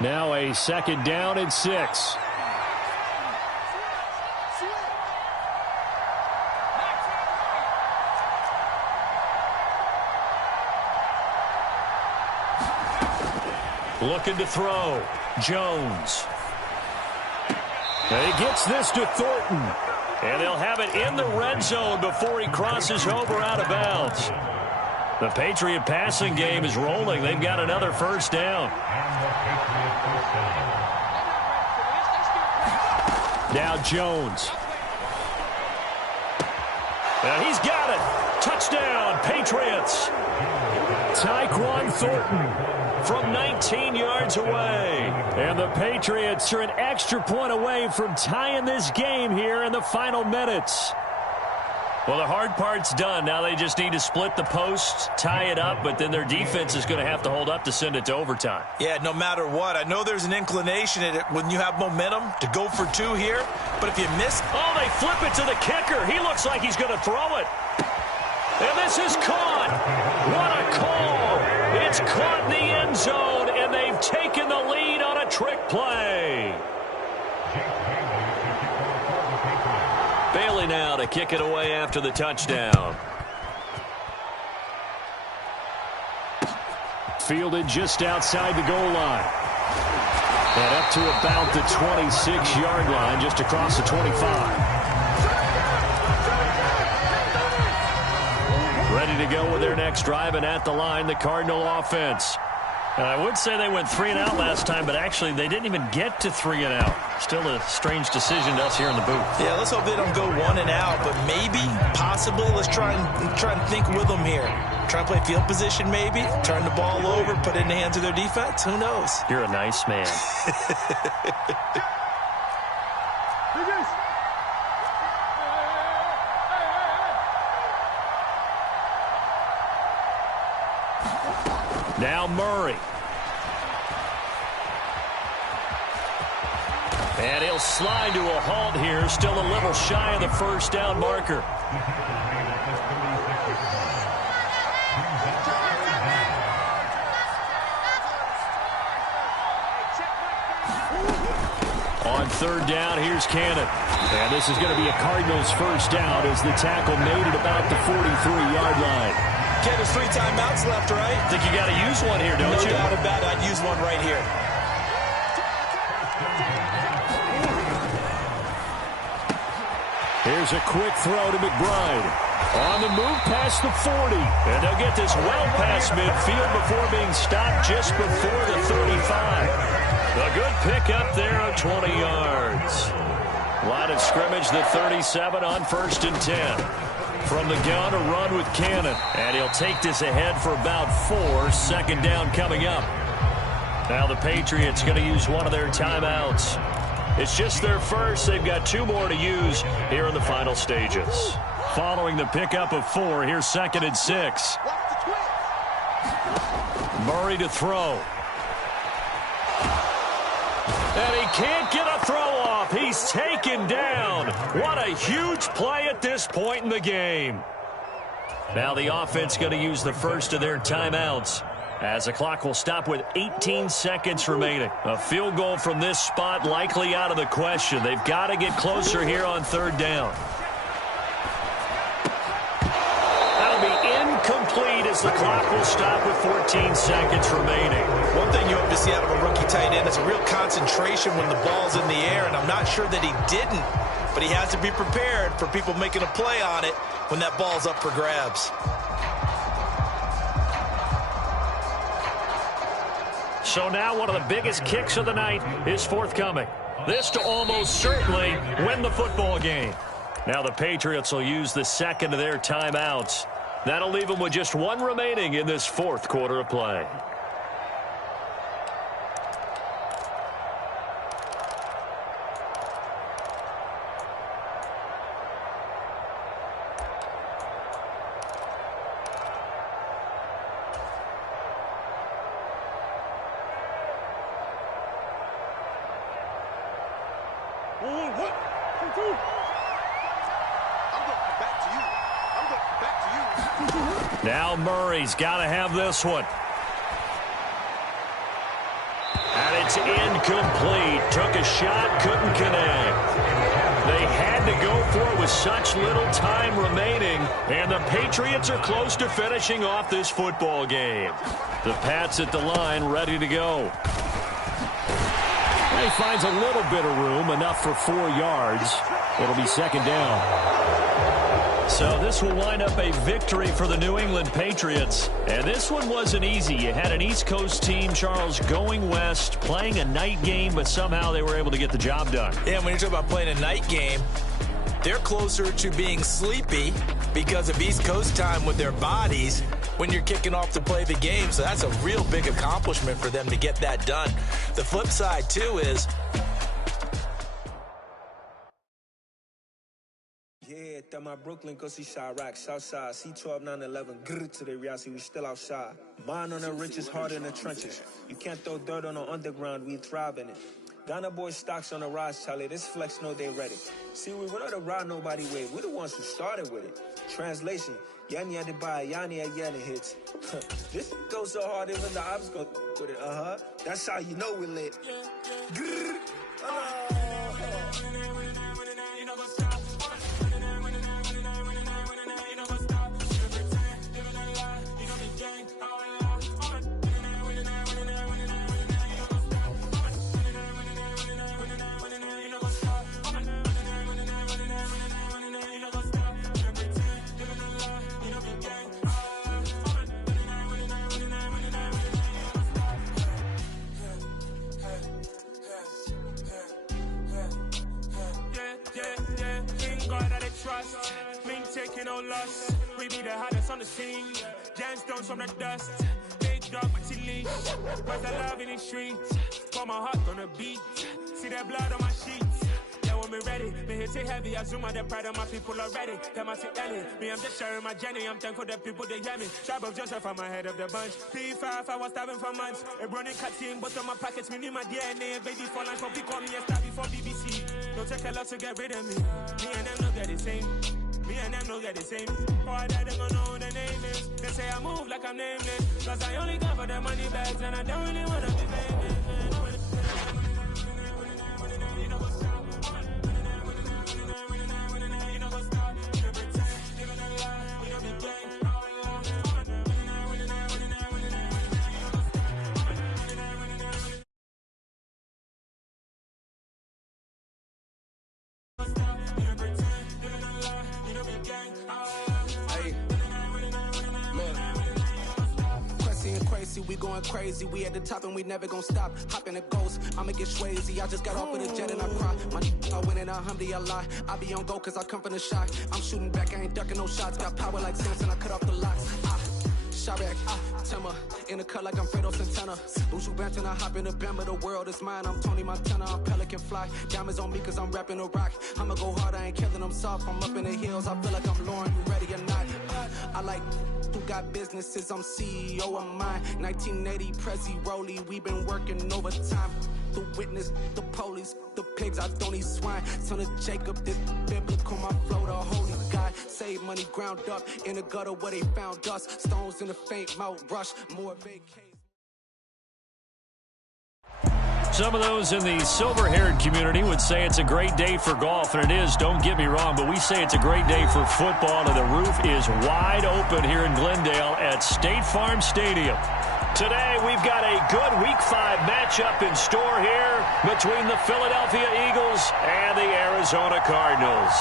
Now a 2nd down and 6. Looking to throw. Jones. And he gets this to Thornton. And they'll have it in the red zone before he crosses over out of bounds. The Patriot passing game is rolling. They've got another first down. Now Jones. And he's got it. Touchdown, Patriots. Tyquan Thornton from 19 yards away. And the Patriots are an extra point away from tying this game here in the final minutes. Well, the hard part's done. Now they just need to split the post, tie it up, but then their defense is going to have to hold up to send it to overtime. Yeah, no matter what. I know there's an inclination when you have momentum to go for 2 here, but if you miss... Oh, they flip it to the kicker. He looks like he's going to throw it. And this is caught. What a call. It's caught in the end zone, and they've taken the lead on a trick play. Bailey now to kick it away after the touchdown. Fielded just outside the goal line. And up to about the 26-yard line, just across the 25. Ready to go with their next drive, and at the line, the Cardinal offense. I would say they went 3 and out last time, but actually they didn't even get to 3 and out. Still a strange decision to us here in the booth. Yeah, let's hope they don't go 1 and out, but maybe, possibly, let's try and think with them here. Try and play field position maybe, turn the ball over, put it in the hands of their defense. Who knows? You're a nice man. Now Murray. And he'll slide to a halt here, still a little shy of the first down marker. On 3rd down, here's Cannon. And this is going to be a Cardinals first down as the tackle made it about the 43-yard line. Okay, there's 3 timeouts left, right? Think you got to use one here, don't you? No doubt about it. I'd use one right here. Here's a quick throw to McBride. On the move past the 40. And they'll get this well past midfield before being stopped just before the 35. A good pick up there of 20 yards. Line of scrimmage, the 37 on 1st and 10. From the gun, a run with Cannon. And he'll take this ahead for about 4. 2nd down coming up. Now the Patriots going to use one of their timeouts. It's just their first. They've got 2 more to use here in the final stages. Following the pickup of 4, here's 2nd and 6. Murray to throw. And he can't get a throw off. He's taken down. What a huge play at this point in the game. Now the offense going to use the first of their timeouts, as the clock will stop with 18 seconds remaining. A field goal from this spot likely out of the question. They've got to get closer here on 3rd down. That'll be incomplete as the clock will stop with 14 seconds remaining. One thing you hope to see out of a rookie tight end is a real concentration when the ball's in the air, and I'm not sure that he didn't, but he has to be prepared for people making a play on it when that ball's up for grabs. So now one of the biggest kicks of the night is forthcoming. This to almost certainly win the football game. Now the Patriots will use the 2nd of their timeouts. That'll leave them with just 1 remaining in this 4th quarter of play. Now Murray's got to have this one. And it's incomplete. Took a shot, couldn't connect. They had to go for it with such little time remaining, and the Patriots are close to finishing off this football game. The Pats at the line, ready to go. And he finds a little bit of room, enough for 4 yards. It'll be 2nd down. So this will wind up a victory for the New England Patriots. And this one wasn't easy. You had an East Coast team, Charles, going west, playing a night game, but somehow they were able to get the job done. Yeah, when you talk about playing a night game, they're closer to being sleepy because of East Coast time with their bodies when you're kicking off to play the game. So that's a real big accomplishment for them to get that done. The flip side, too, is... That my Brooklyn, go see Chirac, Southside, C12, 911, grrr to the reality, we still outside. Mine on the richest, heart in the trenches. You can't throw dirt on the underground, we thrive in it. Ghana boys stocks on the rise, Charlie, this flex know they ready. See, we were not to ride nobody with, we're the ones who started with it. Translation, Yanni had to buy, Yanni had Yanni hits. This goes so hard, even the ops go with it, That's how you know we lit. Grrr, trust, mean taking no loss. We be the hottest on the scene. Gemstones from the dust. Big dog with your leash. Where's the love in the streets? Pour my heart on the beat. See that blood on my sheets. Yeah, when we ready, me hit it heavy. I zoom out the pride of my people already. Them I see Ellie. Me, I'm just sharing my journey. I'm thankful that people they hear me. Tribe of Joseph, I'm ahead of the bunch. P5, I was starving for months. A running cutting, but on my pockets, me need my DNA. Baby for life, for pick on me and start before BBC. Don't take a lot to get rid of me. Me and them no get the same. Me and them no get the same. Boy, that they gonna know who the name is. They say I move like I'm nameless. Cause I only got for the money bags and I don't really wanna be famous. crazy, we going crazy. We at the top and we never gonna stop. Hop in the ghost, I'ma get swayzy. I just got off of the jet and I cry. My I win in a Humvee, I lie. I be on go cause I come from the shot. I'm shooting back, I ain't ducking no shots. Got power like Samson, I cut off the locks. Shot back, Timmer, in the cut like I'm Fredo Santana. Buju Banton, I hop in the Bama, the world is mine. I'm Tony Montana, I'm Pelican Fly. Diamonds on me cause I'm rapping a rock. I'ma go hard, I ain't killing them soft. I'm up in the hills, I feel like I'm Lauren, you ready or not? I like who got businesses, I'm CEO of mine. 1980 Prezi Rolly, we been working overtime. The witness, the police, the pigs, I don't eat swine. Son of Jacob, this biblical, my flow, the holy God. Save money ground up in the gutter where they found us. Stones in the faint mouth rush, more vacation. Some of those in the silver-haired community would say it's a great day for golf, and it is, don't get me wrong, but we say it's a great day for football, and the roof is wide open here in Glendale at State Farm Stadium. Today, we've got a good Week 5 matchup in store here between the Philadelphia Eagles and the Arizona Cardinals.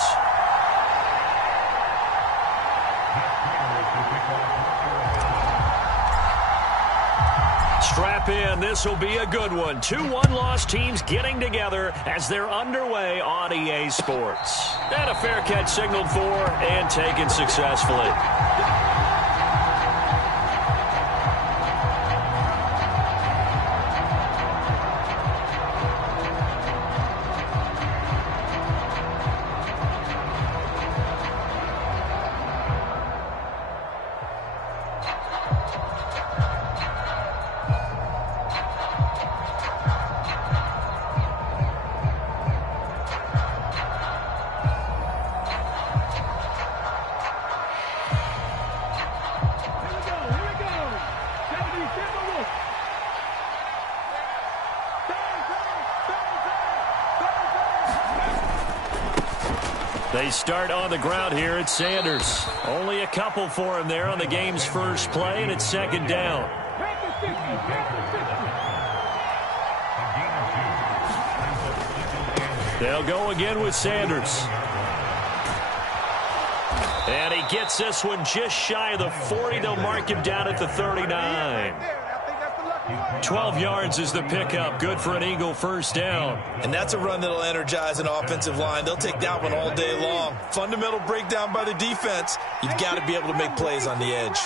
Strap in. This will be a good one. 2 one-loss teams getting together as they're underway on EA Sports. And a fair catch signaled for and taken successfully. They start on the ground here at Sanders. Only a couple for him there on the game's first play, and it's second down. They'll go again with Sanders. And he gets this one just shy of the 40. They'll mark him down at the 39. 12 yards is the pickup. Good for an Eagle first down. And that's a run that'll energize an offensive line. They'll take that one all day long. Fundamental breakdown by the defense. You've got to be able to make plays on the edge.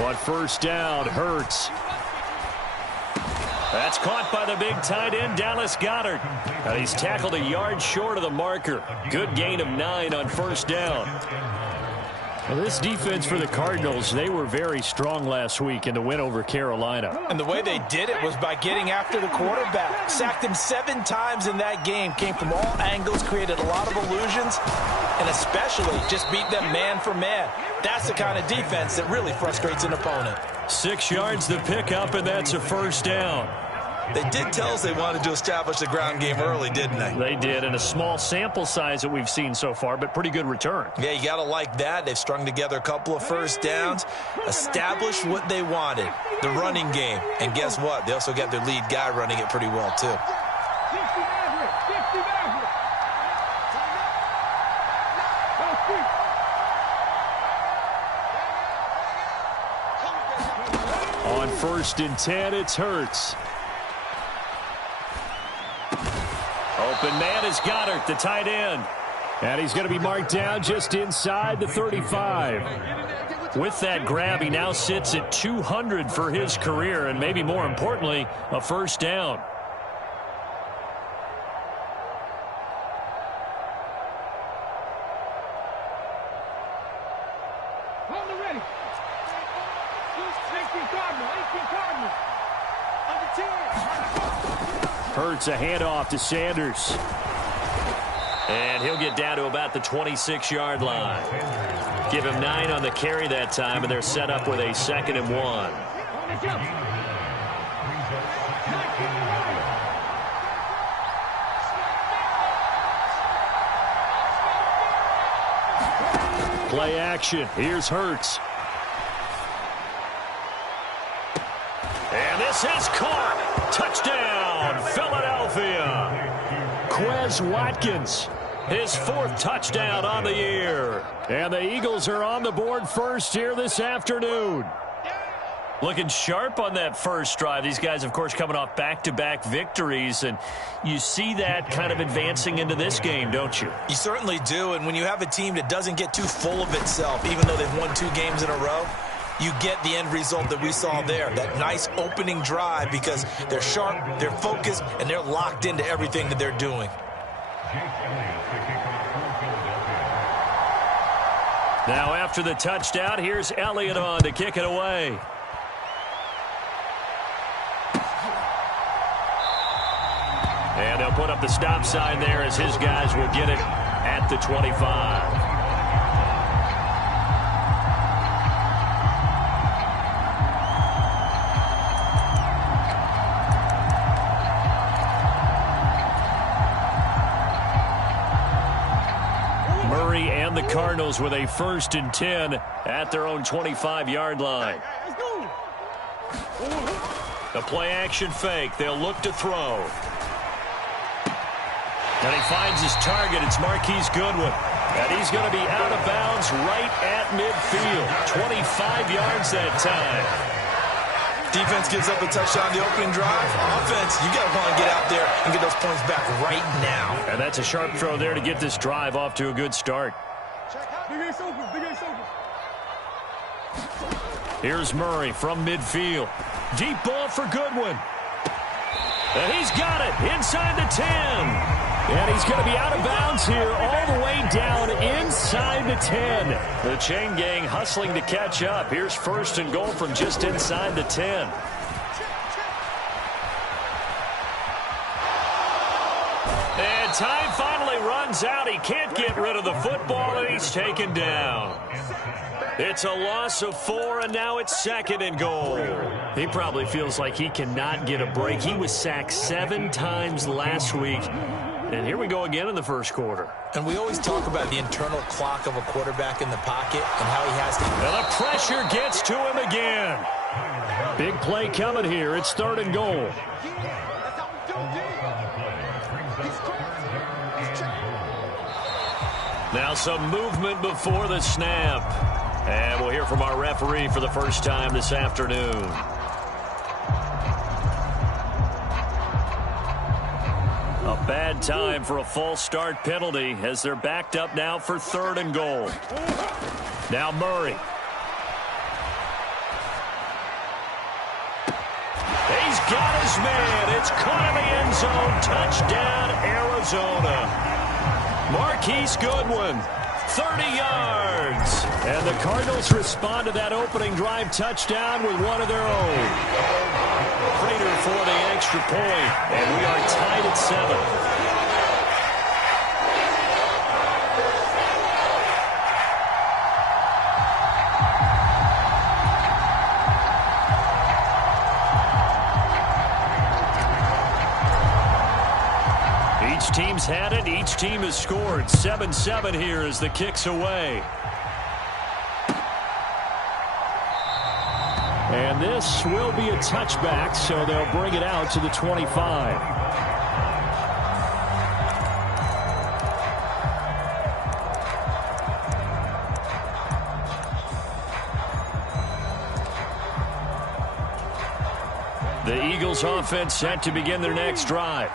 On first down, Hurts. That's caught by the big tight end, Dallas Goedert. And he's tackled a yard short of the marker. Good gain of 9 on first down. Well, this defense for the Cardinals, they were very strong last week in the win over Carolina. And the way they did it was by getting after the quarterback. Sacked him 7 times in that game. Came from all angles, created a lot of illusions, and especially just beat them man for man. That's the kind of defense that really frustrates an opponent. 6 yards the pickup, and that's a first down. They did tell us they wanted to establish the ground game early, didn't they? They did, and a small sample size that we've seen so far, but pretty good return. Yeah, you got to like that. They've strung together a couple of first downs, established what they wanted, the running game. And guess what? They also got their lead guy running it pretty well, too. On 1st and 10, it's Hurts. Open man is Goedert, the tight end. And he's going to be marked down just inside the 35. With that grab, he now sits at 200 for his career, and maybe more importantly, a first down. Hurts a handoff to Sanders. And he'll get down to about the 26-yard line. Give him 9 on the carry that time, and they're set up with a 2nd and 1. Play action. Here's Hurts. And this is caught. Touchdown, Philadelphia. Quez Watkins. his 4th touchdown on the year. And the Eagles are on the board first here this afternoon. Looking sharp on that first drive. These guys, of course, coming off back-to-back victories, and you see that kind of advancing into this game, don't you? You certainly do, and when you have a team that doesn't get too full of itself, even though they've won 2 games in a row, you get the end result that we saw there, that nice opening drive, because they're sharp, they're focused, and they're locked into everything that they're doing. Now after the touchdown, here's Elliott on to kick it away. And they'll put up the stop sign there as his guys will get it at the 25. Murray and the Cardinals with a 1st and 10 at their own 25-yard line. The play-action fake. They'll look to throw. And he finds his target. It's Marquise Goodwin. And he's going to be out of bounds right at midfield. 25 yards that time. Defense gives up a touchdown the opening drive. Offense, you got to want to get out there and get those points back right now. And that's a sharp throw there to get this drive off to a good start. Here's Murray from midfield. Deep ball for Goodwin. And he's got it inside the 10. And he's going to be out of bounds here all the way down inside the 10. The chain gang hustling to catch up. Here's 1st and goal from just inside the 10. And time finally runs out. He can't get rid of the football, and he's taken down. It's a loss of 4, and now it's 2nd and goal. He probably feels like he cannot get a break. He was sacked 7 times last week. And here we go again in the first quarter. And we always talk about the internal clock of a quarterback in the pocket and how he has to... And the pressure gets to him again. Big play coming here. It's 3rd and goal. Now some movement before the snap. And we'll hear from our referee for the first time this afternoon. A bad time for a false start penalty as they're backed up now for 3rd and goal. Now Murray. He's got his man. It's caught in the end zone. Touchdown, Arizona. Marquise Goodwin, 30 yards. And the Cardinals respond to that opening drive touchdown with one of their own. Prater for the extra point, and we are tied at 7. Each team's had it. Each team has scored. 7-7 here as the kick's away. And this will be a touchback, so they'll bring it out to the 25. The Eagles offense set to begin their next drive.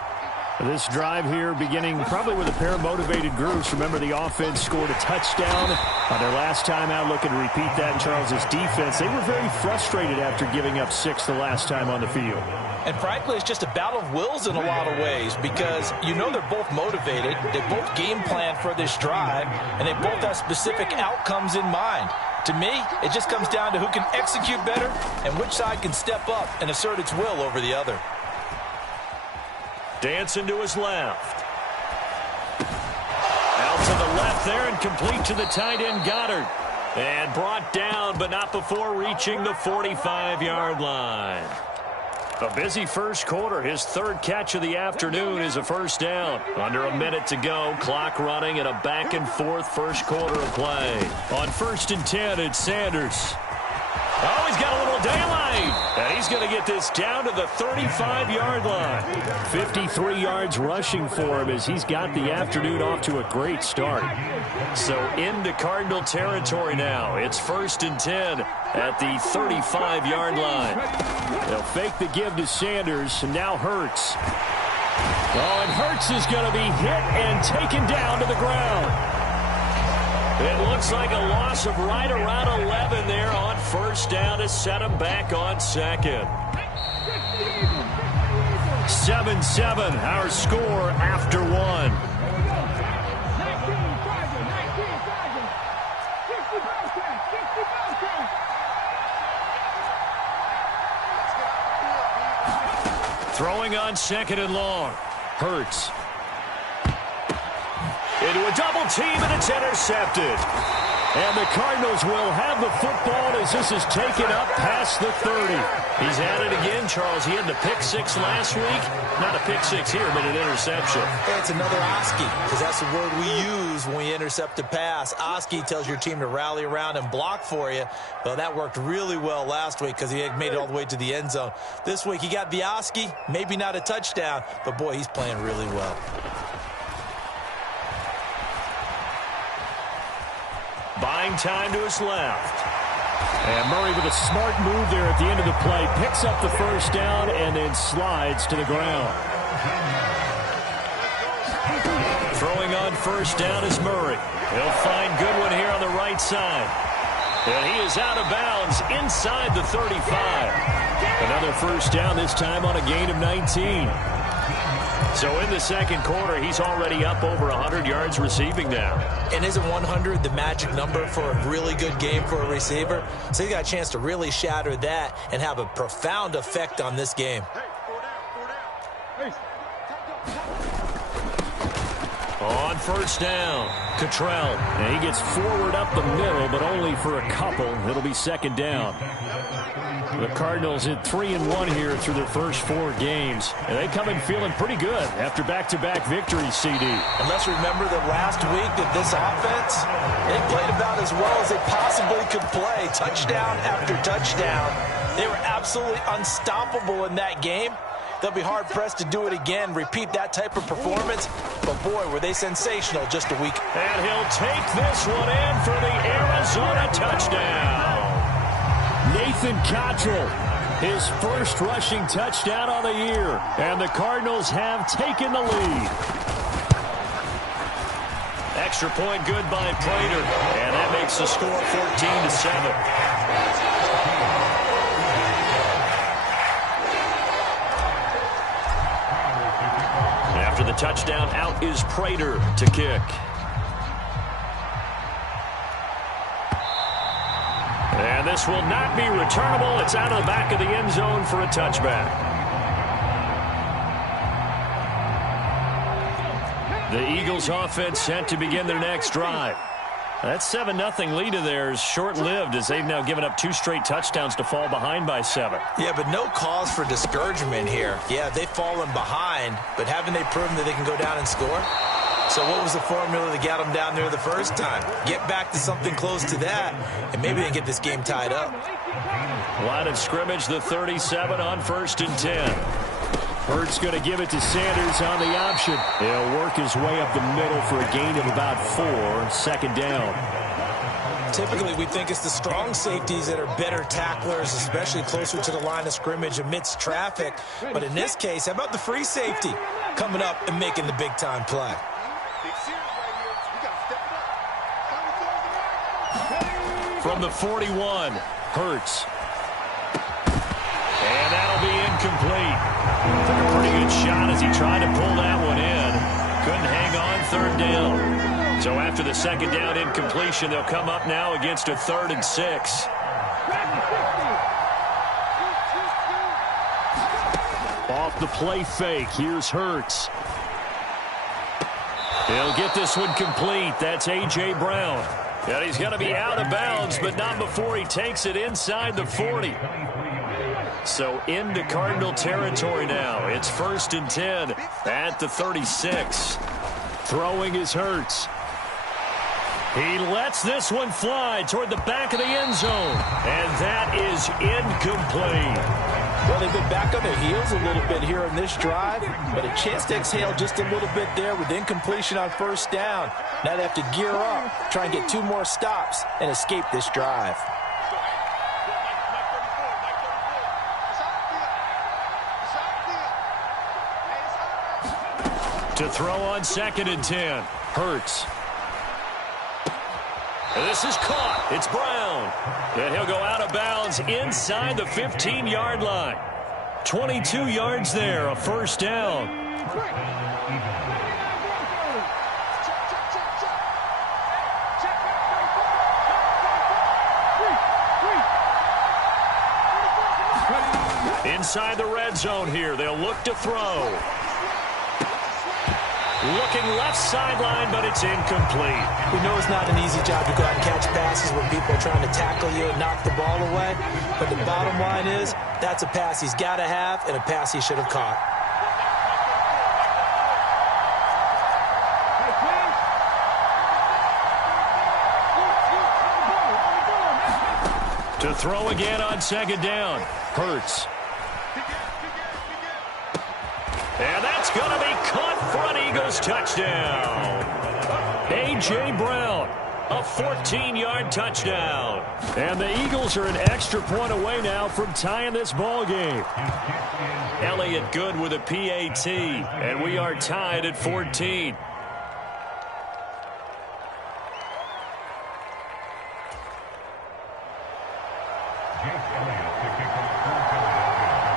This drive here beginning probably with a pair of motivated groups. Remember, the offense scored a touchdown on their last time out. Looking to repeat that in Charles's defense. They were very frustrated after giving up 6 the last time on the field. And frankly, it's just a battle of wills in a lot of ways because you know they're both motivated. They both game plan for this drive, and they both have specific outcomes in mind. To me, it just comes down to who can execute better and which side can step up and assert its will over the other. Dancing to his left. Out to the left there and complete to the tight end Goddard. And brought down, but not before reaching the 45-yard line. A busy first quarter. His 3rd catch of the afternoon is a first down. Under a minute to go. Clock running and a back-and-forth first quarter of play. On 1st and 10, it's Sanders. Oh, he's got a little daylight. And he's going to get this down to the 35-yard line. 53 yards rushing for him as he's got the afternoon off to a great start. So into Cardinal territory now. It's 1st and 10 at the 35-yard line. They'll fake the give to Sanders, and now Hurts. Oh, and Hurts is going to be hit and taken down to the ground. It looks like a loss of right around 11 there on 1st down to set him back on 2nd. 7-7, our score after 1. Throwing on 2nd and long. Hurts. Into a double team, and it's intercepted. And the Cardinals will have the football as this is taken up past the 30. He's at it again, Charles. He had the pick 6 last week. Not a pick 6 here, but an interception. It's another Oski, because that's the word we use when we intercept a pass. Oski tells your team to rally around and block for you. Well, that worked really well last week because he had made it all the way to the end zone. This week he got the Oski, maybe not a touchdown, but boy, he's playing really well. Buying time to his left. And Murray with a smart move there at the end of the play. Picks up the 1st down and then slides to the ground. Throwing on 1st down is Murray. He'll find Goodwin here on the right side. And he is out of bounds inside the 35. Another 1st down, this time on a gain of 19. So in the 2nd quarter, he's already up over 100 yards receiving now. And isn't 100 the magic number for a really good game for a receiver? So he's got a chance to really shatter that and have a profound effect on this game. On 1st down, Cottrell. And he gets forward up the middle, but only for a couple. It'll be 2nd down. The Cardinals at 3-1 here through their first 4 games. And they come in feeling pretty good after back-to-back victories, CD. And let's remember that last week that this offense, they played about as well as they possibly could play. Touchdown after touchdown. They were absolutely unstoppable in that game. They'll be hard-pressed to do it again, repeat that type of performance. But, boy, were they sensational just a week. And he'll take this one in for the Arizona touchdown. Nathan Cottrell, his first rushing touchdown on the year. And the Cardinals have taken the lead. Extra point good by Prater. And that makes the score 14-7. After the touchdown, out is Prater to kick. And this will not be returnable. It's out of the back of the end zone for a touchback. The Eagles offense set to begin their next drive. That 7-0 lead of theirs short-lived as they've now given up 2 straight touchdowns to fall behind by 7. Yeah, but no cause for discouragement here. Yeah, they've fallen behind, but haven't they proven that they can go down and score? So what was the formula that got them down there the first time? Get back to something close to that, and maybe they get this game tied up. Line of scrimmage, the 37 on 1st and 10. Hurts going to give it to Sanders on the option. He'll work his way up the middle for a gain of about 4, 2nd down. Typically, we think it's the strong safeties that are better tacklers, especially closer to the line of scrimmage amidst traffic. But in this case, how about the free safety coming up and making the big-time play? From the 41, Hurts. And that'll be incomplete. Took a pretty good shot as he tried to pull that one in. Couldn't hang on 3rd down. So after the 2nd down incompletion, they'll come up now against a 3rd and 6. Off the play fake, here's Hurts. He'll get this one complete. That's A.J. Brown. And he's going to be out of bounds, but not before he takes it inside the 40. So into Cardinal territory now. It's 1st and 10 at the 36. Throwing is Hurts. He lets this one fly toward the back of the end zone. And that is incomplete. Well, they've been back on their heels a little bit here in this drive, but a chance to exhale just a little bit there with incompletion on first down. Now they have to gear up, try and get 2 more stops, and escape this drive. To throw on 2nd and 10. Hurts. And this is caught. It's Brown. And he'll go out of bounds inside the 15-yard line. 22 yards there, a first down. Inside the red zone here. They'll look to throw. Looking left sideline, but it's incomplete. We know it's not an easy job to go out and catch passes when people are trying to tackle you and knock the ball away. But the bottom line is, that's a pass he's got to have and a pass he should have caught. To throw again on 2nd down. Hurts. And that's going to be caught for an Eagles touchdown. A.J. Brown, a 14-yard touchdown. And the Eagles are an extra point away now from tying this ball game. Elliott good with a PAT, and we are tied at 14.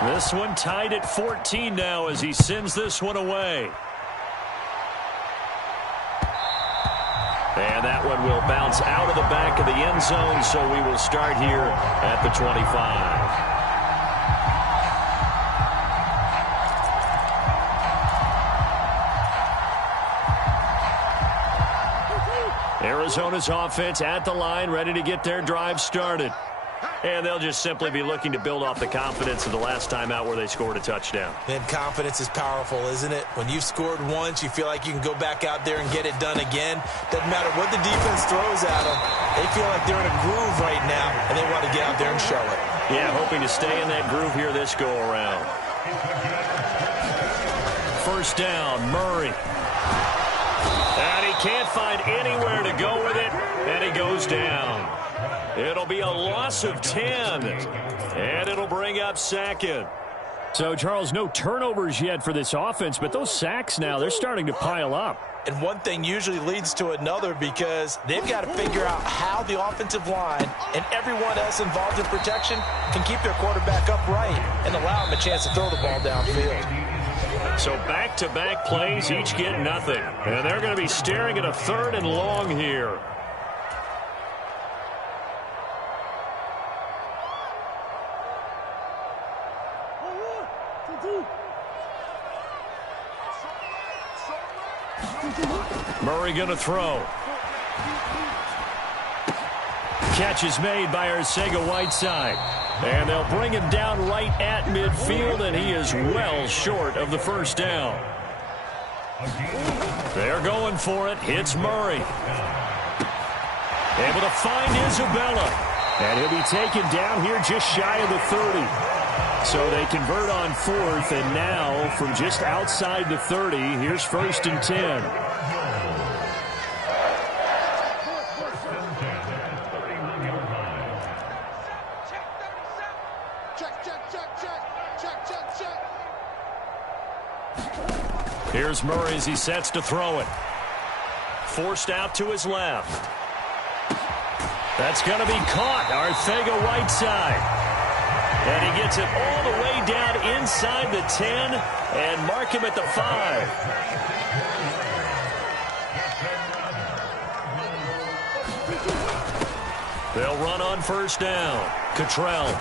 This one tied at 14 now as he sends this one away. And that one will bounce out of the back of the end zone, so we will start here at the 25. Arizona's offense at the line, ready to get their drive started. And they'll just simply be looking to build off the confidence of the last time out where they scored a touchdown. And confidence is powerful, isn't it? When you've scored once, you feel like you can go back out there and get it done again. Doesn't matter what the defense throws at them. They feel like they're in a groove right now, and they want to get out there and show it. Yeah, hoping to stay in that groove here this go-around. First down, Murray. And he can't find anywhere to go with it, and he goes down. It'll be a loss of 10, and it'll bring up 2nd. So, Charles, no turnovers yet for this offense, but those sacks now, they're starting to pile up. And one thing usually leads to another because they've got to figure out how the offensive line and everyone else involved in protection can keep their quarterback upright and allow him a chance to throw the ball downfield. So back-to-back plays, each get nothing. And they're going to be staring at a 3rd and long here. Murray going to throw. Catch is made by Arcega-Whiteside. And they'll bring him down right at midfield, and he is well short of the first down. They're going for it. Hits Murray. Able to find Isabella. And he'll be taken down here just shy of the 30. So they convert on 4th, and now from just outside the 30, here's 1st and 10. Here's Murray as he sets to throw it. Forced out to his left. That's going to be caught. Arcega-Whiteside. And he gets it all the way down inside the 10 and mark him at the 5. They'll run on first down. Cottrell.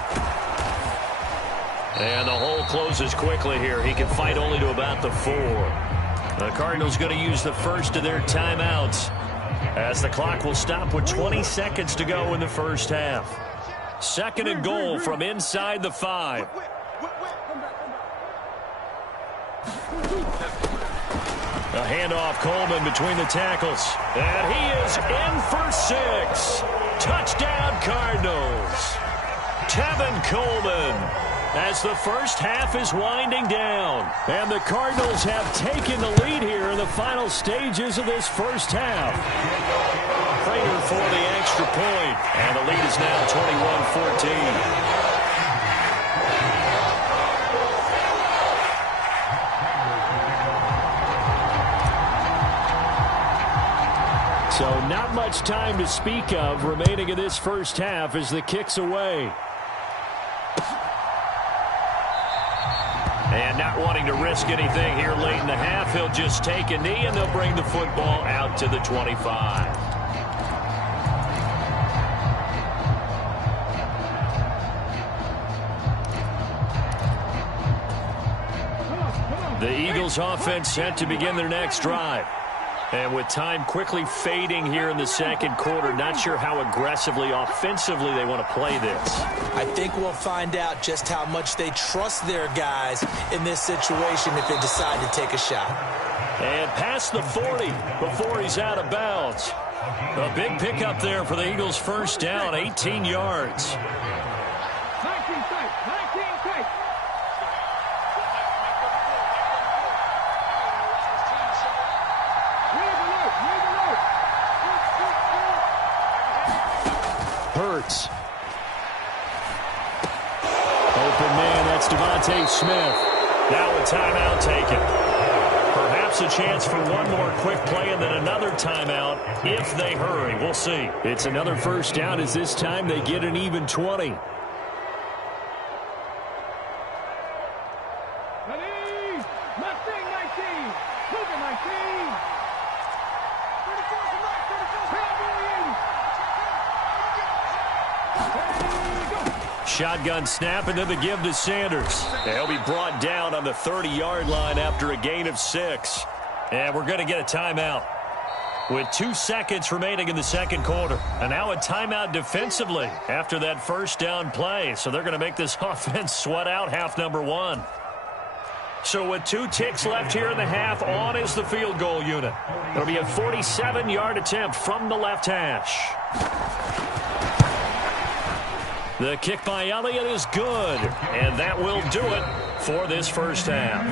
And the hole closes quickly here. He can fight only to about the 4. The Cardinals going to use the first of their timeouts as the clock will stop with 20 seconds to go in the first half. 2nd and goal from inside the 5. A handoff, Coleman between the tackles. And he is in for 6. Touchdown, Cardinals. Tevin Coleman, as the first half is winding down. And the Cardinals have taken the lead here in the final stages of this first half. Prater for the extra point. And the lead is now 21-14. So not much time to speak of remaining in this first half as the kick's away. And not wanting to risk anything here late in the half, he'll just take a knee and they'll bring the football out to the 25. The Eagles offense set to begin their next drive. And with time quickly fading here in the second quarter, not sure how aggressively, offensively they want to play this. I think we'll find out just how much they trust their guys in this situation if they decide to take a shot. And past the 40 before he's out of bounds. A big pickup there for the Eagles' first down, 18 yards. 19 tight. Hurts. Open man, that's Devontae Smith. Now a timeout taken. Perhaps a chance for one more quick play and then another timeout if they hurry. We'll see. It's another first down as this time they get an even 20. Shotgun snap, and then the give to Sanders. He'll be brought down on the 30-yard line after a gain of 6. And we're going to get a timeout with 2 seconds remaining in the second quarter. And now a timeout defensively after that first down play. So they're going to make this offense sweat out half number 1. So with 2 ticks left here in the half, on is the field goal unit. It'll be a 47-yard attempt from the left hash. The kick by Elliott is good, and that will do it for this first half.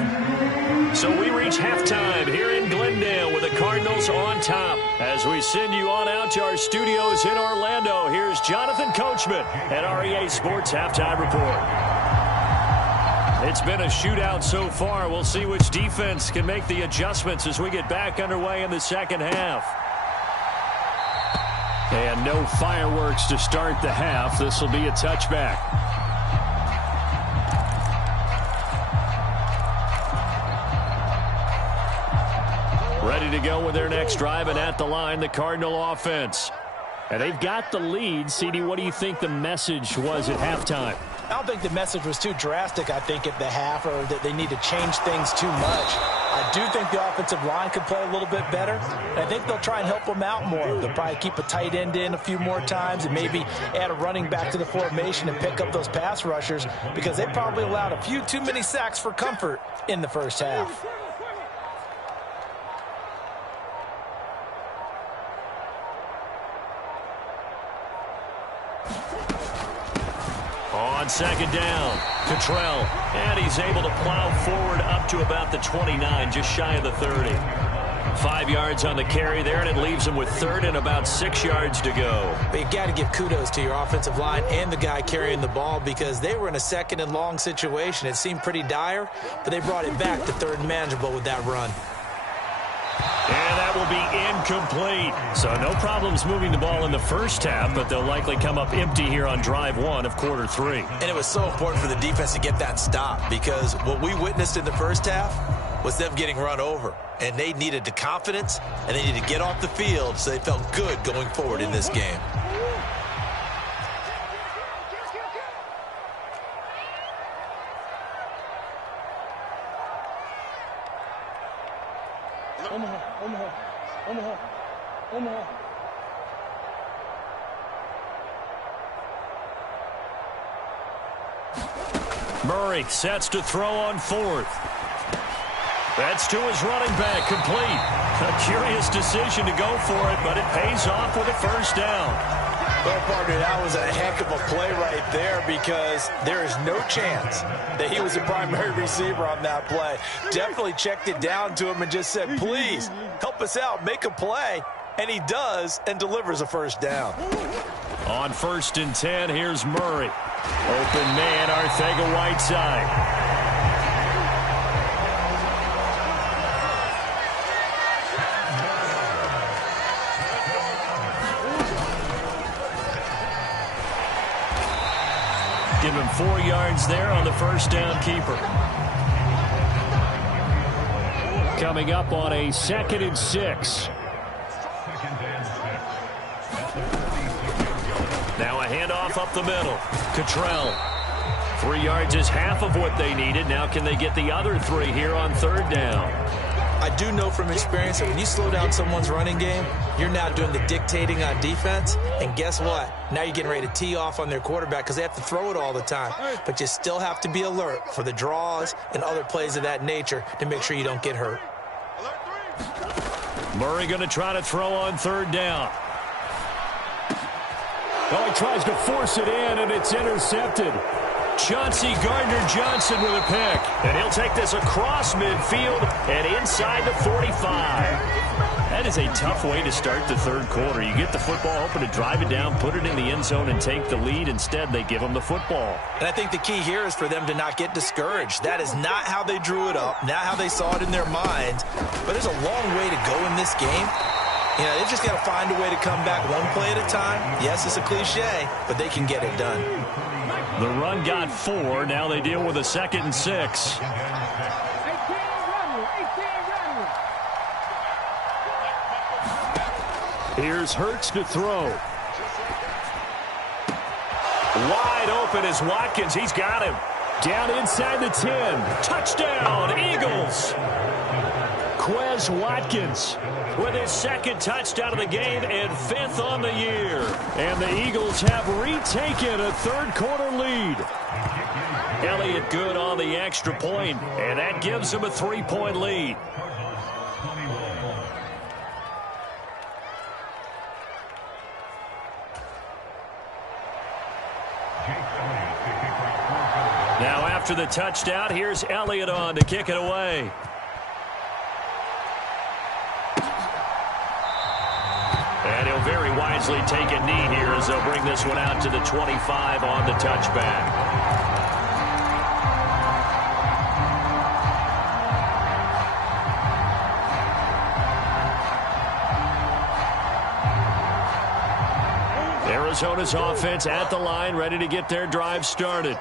So we reach halftime here in Glendale with the Cardinals on top. As we send you on out to our studios in Orlando, here's Jonathan Coachman at REA Sports Halftime Report. It's been a shootout so far. We'll see which defense can make the adjustments as we get back underway in the second half. And no fireworks to start the half. This will be a touchback. Ready to go with their next drive, and at the line, the Cardinal offense. And they've got the lead. CD, what do you think the message was at halftime? I don't think the message was too drastic, I think, at the half, or that they need to change things too much. I do think the offensive line could play a little bit better, and I think they'll try and help them out more. They'll probably keep a tight end in a few more times and maybe add a running back to the formation and pick up those pass rushers, because they probably allowed a few too many sacks for comfort in the first half. On second down, Cottrell, and he's able to plow forward up to about the 29, just shy of the 30. 5 yards on the carry there, and it leaves him with third and about 6 yards to go. But you got to give kudos to your offensive line and the guy carrying the ball, because they were in a second and long situation. It seemed pretty dire, but they brought it back to third and manageable with that run. And that will be incomplete. So no problems moving the ball in the first half, but they'll likely come up empty here on drive 1 of quarter 3. And it was so important for the defense to get that stop, because what we witnessed in the first half was them getting run over. And they needed the confidence, and they needed to get off the field so they felt good going forward in this game. Omaha. Murray sets to throw on fourth. That's to his running back, complete. A curious decision to go for it, but it pays off with a first down. Well, partner, that was a heck of a play right there because there is no chance that he was the primary receiver on that play. Definitely checked it down to him and just said, please, help us out, make a play. And he does and delivers a first down. On 1st and 10, here's Murray. Open man, Arcega-Whiteside. Give him 4 yards there on the first down keeper. Coming up on a 2nd and 6. Now a handoff up the middle. Cottrell. 3 yards is half of what they needed. Now can they get the other 3 here on 3rd down? I do know from experience that when you slow down someone's running game, you're now doing the dictating on defense. And guess what? Now you're getting ready to tee off on their quarterback because they have to throw it all the time. But you still have to be alert for the draws and other plays of that nature to make sure you don't get hurt. Murray going to try to throw on 3rd down. Oh, he tries to force it in, and it's intercepted. Chauncey Gardner-Johnson with a pick. And he'll take this across midfield and inside the 45. That is a tough way to start the 3rd quarter. You get the football, hoping to drive it down, put it in the end zone, and take the lead. Instead, they give them the football. And I think the key here is for them to not get discouraged. That is not how they drew it up, not how they saw it in their minds. But there's a long way to go in this game. You know, they've just got to find a way to come back one play at a time. Yes, it's a cliche, but they can get it done. The run got 4. Now they deal with a 2nd and 6. Here's Hurts to throw. Wide open is Watkins. He's got him. Down inside the 10. Touchdown, Eagles. Quez Watkins with his 2nd touchdown of the game and 5th on the year. And the Eagles have retaken a 3rd quarter lead. Elliott good on the extra point, and that gives him a 3-point lead. Now after the touchdown, here's Elliott on to kick it away. And he'll very wisely take a knee here as they'll bring this one out to the 25 on the touchback. Arizona's offense at the line, ready to get their drive started.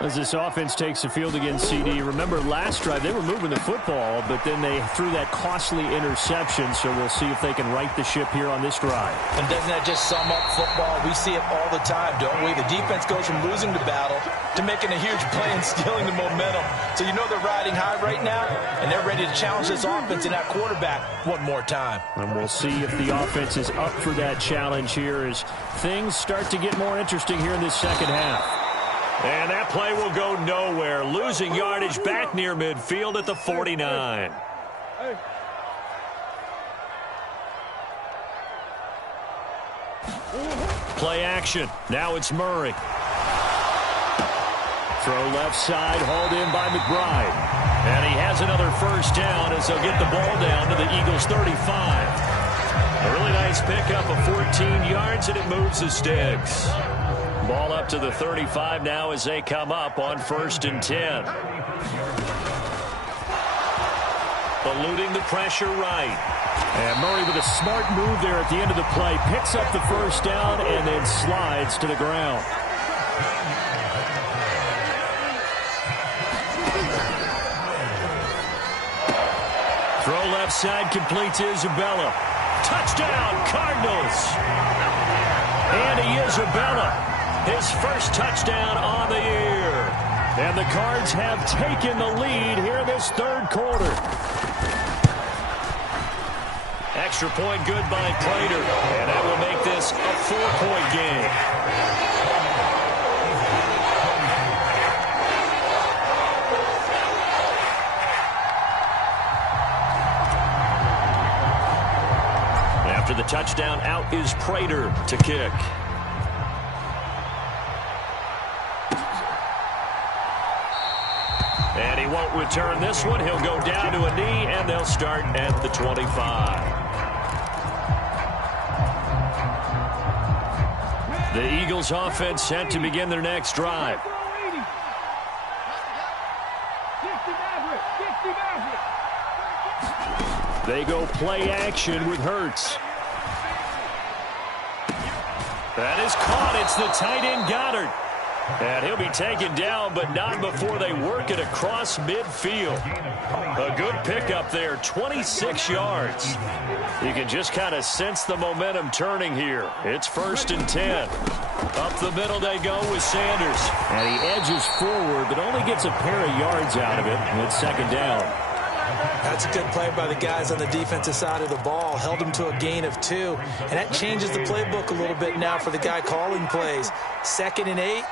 As this offense takes the field against CD, remember last drive they were moving the football, but then they threw that costly interception, so we'll see if they can right the ship here on this drive. And doesn't that just sum up football? We see it all the time, don't we? The defense goes from losing the battle to making a huge play and stealing the momentum. So you know they're riding high right now, and they're ready to challenge this offense and that quarterback one more time. And we'll see if the offense is up for that challenge here as things start to get more interesting here in this 2nd half. And that play will go nowhere. Losing yardage back near midfield at the 49. Play action. Now it's Murray. Throw left side, hauled in by McBride. And he has another first down as they'll get the ball down to the Eagles' 35. A really nice pickup of 14 yards, and it moves the sticks. Ball up to the 35 now as they come up on 1st and 10. Eluding the pressure right. And Murray with a smart move there at the end of the play. Picks up the first down and then slides to the ground. Throw left side, complete to Isabella. Touchdown, Cardinals. Andy Isabella. His first touchdown on the year. And the Cards have taken the lead here in this 3rd quarter. Extra point good by Prater. And that will make this a 4-point game. After the touchdown, out is Prater to kick. And he won't return this one. He'll go down to a knee, and they'll start at the 25. The Eagles offense set to begin their next drive. They go play action with Hurts. That is caught. It's the tight end Goddard. And he'll be taken down, but not before they work it across midfield. A good pickup there, 26 yards. You can just kind of sense the momentum turning here. It's 1st and 10. Up the middle they go with Sanders. And he edges forward, but only gets a pair of yards out of it, and it's 2nd down. That's a good play by the guys on the defensive side of the ball. Held them to a gain of 2. And that changes the playbook a little bit now for the guy calling plays. 2nd and 8.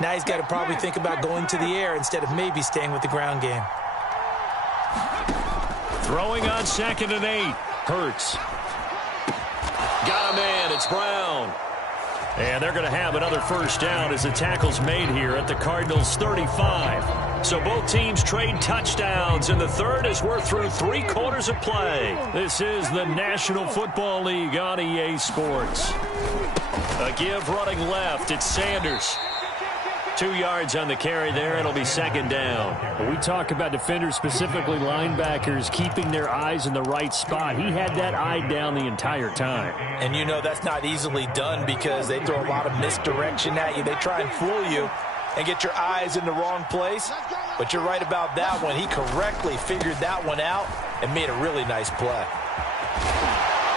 Now he's got to probably think about going to the air instead of maybe staying with the ground game. Throwing on 2nd and 8. Hurts. Got a man. It's Brown. And they're going to have another 1st down as the tackle's made here at the Cardinals' 35. So both teams trade touchdowns in the third as we're through 3 quarters of play. This is the National Football League on EA Sports. A give running left. It's Sanders. 2 yards on the carry there. It'll be 2nd down. When we talk about defenders, specifically linebackers, keeping their eyes in the right spot. He had that eye down the entire time. And you know that's not easily done because they throw a lot of misdirection at you. They try and fool you and get your eyes in the wrong place. But you're right about that one. He correctly figured that one out and made a really nice play.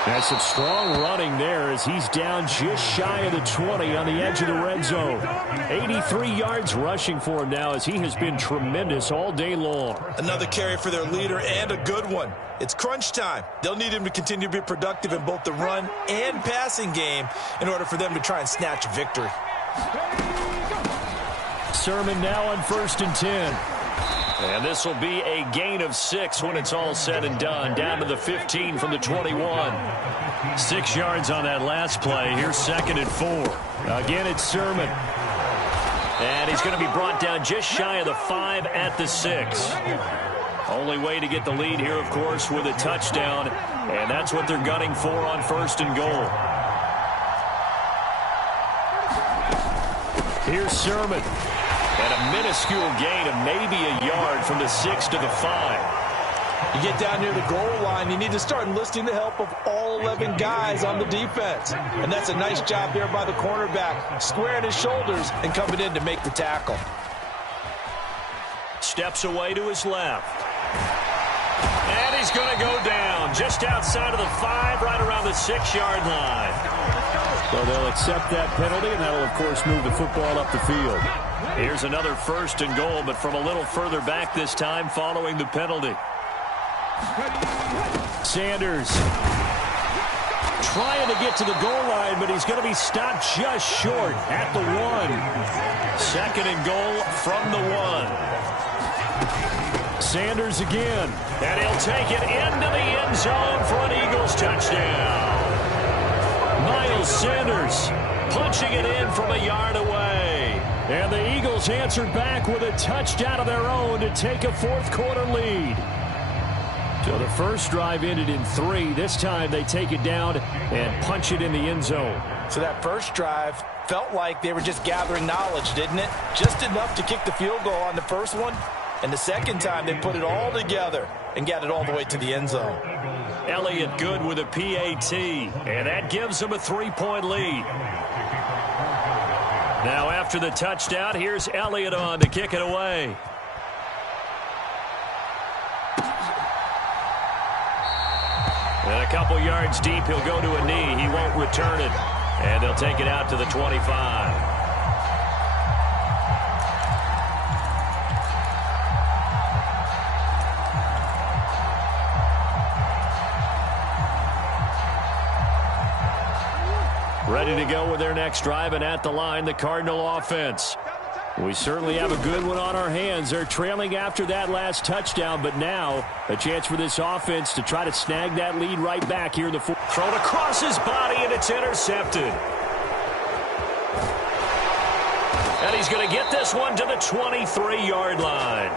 That's some strong running there as he's down just shy of the 20 on the edge of the red zone. 83 yards rushing for him now as he has been tremendous all day long. Another carry for their leader and a good one. It's crunch time. They'll need him to continue to be productive in both the run and passing game in order for them to try and snatch victory. Sermon now on 1st and 10. And this will be a gain of 6 when it's all said and done. Down to the 15 from the 21. 6 yards on that last play. Here's 2nd and 4. Again, it's Sermon. And he's going to be brought down just shy of the 5 at the 6. Only way to get the lead here, of course, with a touchdown. And that's what they're gunning for on 1st and goal. Here's Sermon. And a minuscule gain of maybe a yard from the 6 to the 5. You get down near the goal line, you need to start enlisting the help of all 11 guys on the defense. And that's a nice job there by the cornerback, squaring his shoulders and coming in to make the tackle. Steps away to his left. And he's going to go down just outside of the 5, right around the 6-yard line. So they'll accept that penalty, and that'll, of course, move the football up the field. Here's another 1st and goal, but from a little further back this time following the penalty. Sanders trying to get to the goal line, but he's going to be stopped just short at the 1. 2nd and goal from the 1. Sanders again, and he'll take it into the end zone for an Eagles touchdown. Miles Sanders punching it in from a yard away. And the Eagles answered back with a touchdown of their own to take a 4th quarter lead. So the first drive ended in 3. This time they take it down and punch it in the end zone. So that first drive felt like they were just gathering knowledge, didn't it? Just enough to kick the field goal on the first one. And the second time they put it all together and got it all the way to the end zone. Elliott good with a PAT. And that gives them a 3-point lead. Now after the touchdown, here's Elliott on to kick it away. And a couple yards deep, he'll go to a knee. He won't return it. And they'll take it out to the 25. Ready to go with their next drive, and at the line, the Cardinal offense. We certainly have a good one on our hands. They're trailing after that last touchdown, but now a chance for this offense to try to snag that lead right back here in the fourth. Thrown across his body, and it's intercepted. And he's going to get this one to the 23-yard line.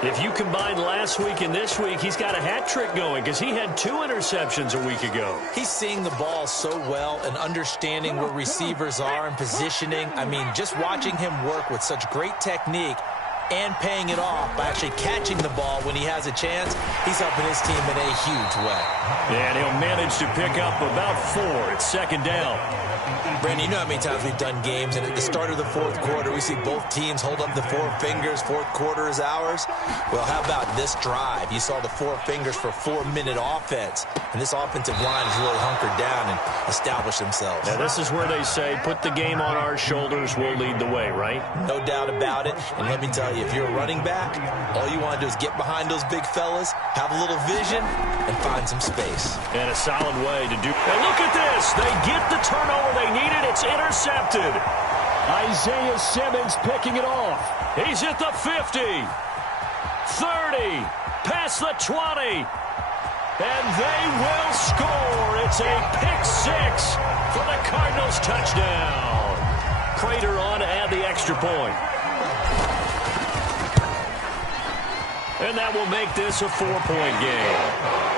If you combine last week and this week, he's got a hat trick going because he had 2 interceptions a week ago. He's seeing the ball so well and understanding where receivers are and positioning. I mean, just watching him work with such great technique and paying it off by actually catching the ball when he has a chance, he's helping his team in a huge way. And he'll manage to pick up about 4. It's second down. Brandon, you know how many times we've done games, and at the start of the fourth quarter, we see both teams hold up the 4 fingers, fourth quarter is ours. Well, how about this drive? You saw the 4 fingers for 4-minute offense, and this offensive line has really hunkered down and established themselves. Now, this is where they say, put the game on our shoulders, we'll lead the way, right? No doubt about it, and let me tell you, if you're a running back, all you want to do is get behind those big fellas, have a little vision, and find some space. And a solid way to do. And look at this. They get the turnover they needed. It's intercepted. Isaiah Simmons picking it off. He's at the 50. 30. Past the 20. And they will score. It's a pick 6 for the Cardinals touchdown. Prater on to add the extra point. And that will make this a 4-point game.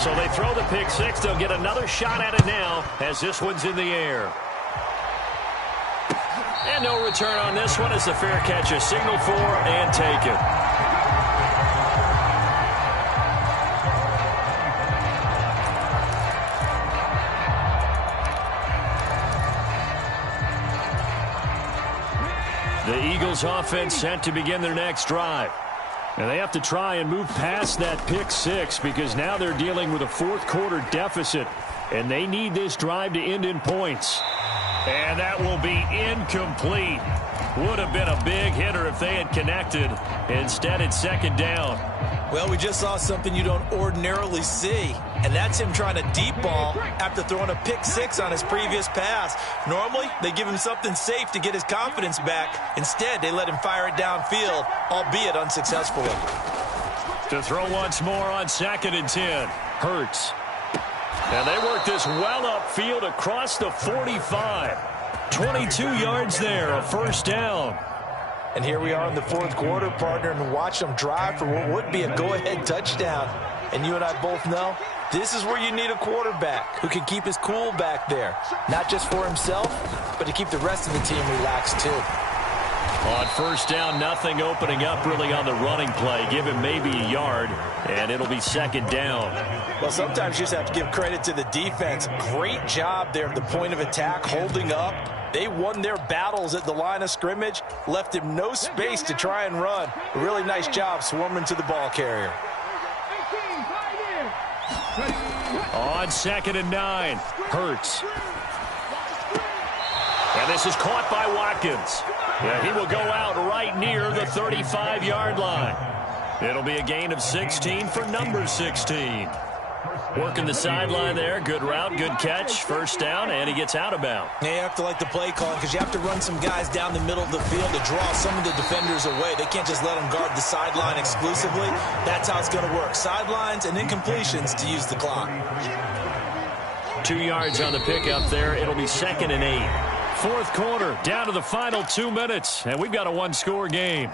So they throw the pick 6. They'll get another shot at it now as this one's in the air. And no return on this one as the fair catch is signaled for and taken. The Eagles offense set to begin their next drive. And they have to try and move past that pick 6 because now they're dealing with a fourth quarter deficit. And they need this drive to end in points. And that will be incomplete. Would have been a big hitter if they had connected. Instead, it's second down. Well, we just saw something you don't ordinarily see, and that's him trying to deep ball after throwing a pick 6 on his previous pass. Normally, they give him something safe to get his confidence back. Instead, they let him fire it downfield, albeit unsuccessfully. To throw once more on 2nd and 10. Hurts. And they work this well upfield across the 45. 22 yards there, a first down. And here we are in the fourth quarter, partner, and watch them drive for what would be a go-ahead touchdown. And you and I both know this is where you need a quarterback who can keep his cool back there. Not just for himself, but to keep the rest of the team relaxed too. On first down, nothing opening up really on the running play. Give him maybe a yard, and it'll be second down. Well, sometimes you just have to give credit to the defense. Great job there at the point of attack, holding up. They won their battles at the line of scrimmage, left him no space to try and run. A really nice job swarming to the ball carrier. On 2nd and 9, Hurts. And this is caught by Watkins. Yeah, he will go out right near the 35-yard line. It'll be a gain of 16 for number 16. Working the sideline there. Good route, good catch. First down, and he gets out of bounds. Yeah, you have to like the play calling because you have to run some guys down the middle of the field to draw some of the defenders away. They can't just let them guard the sideline exclusively. That's how it's going to work. Sidelines and incompletions to use the clock. 2 yards on the pickup there. It'll be 2nd and 8. Fourth quarter, down to the final 2 minutes, and we've got a one-score game.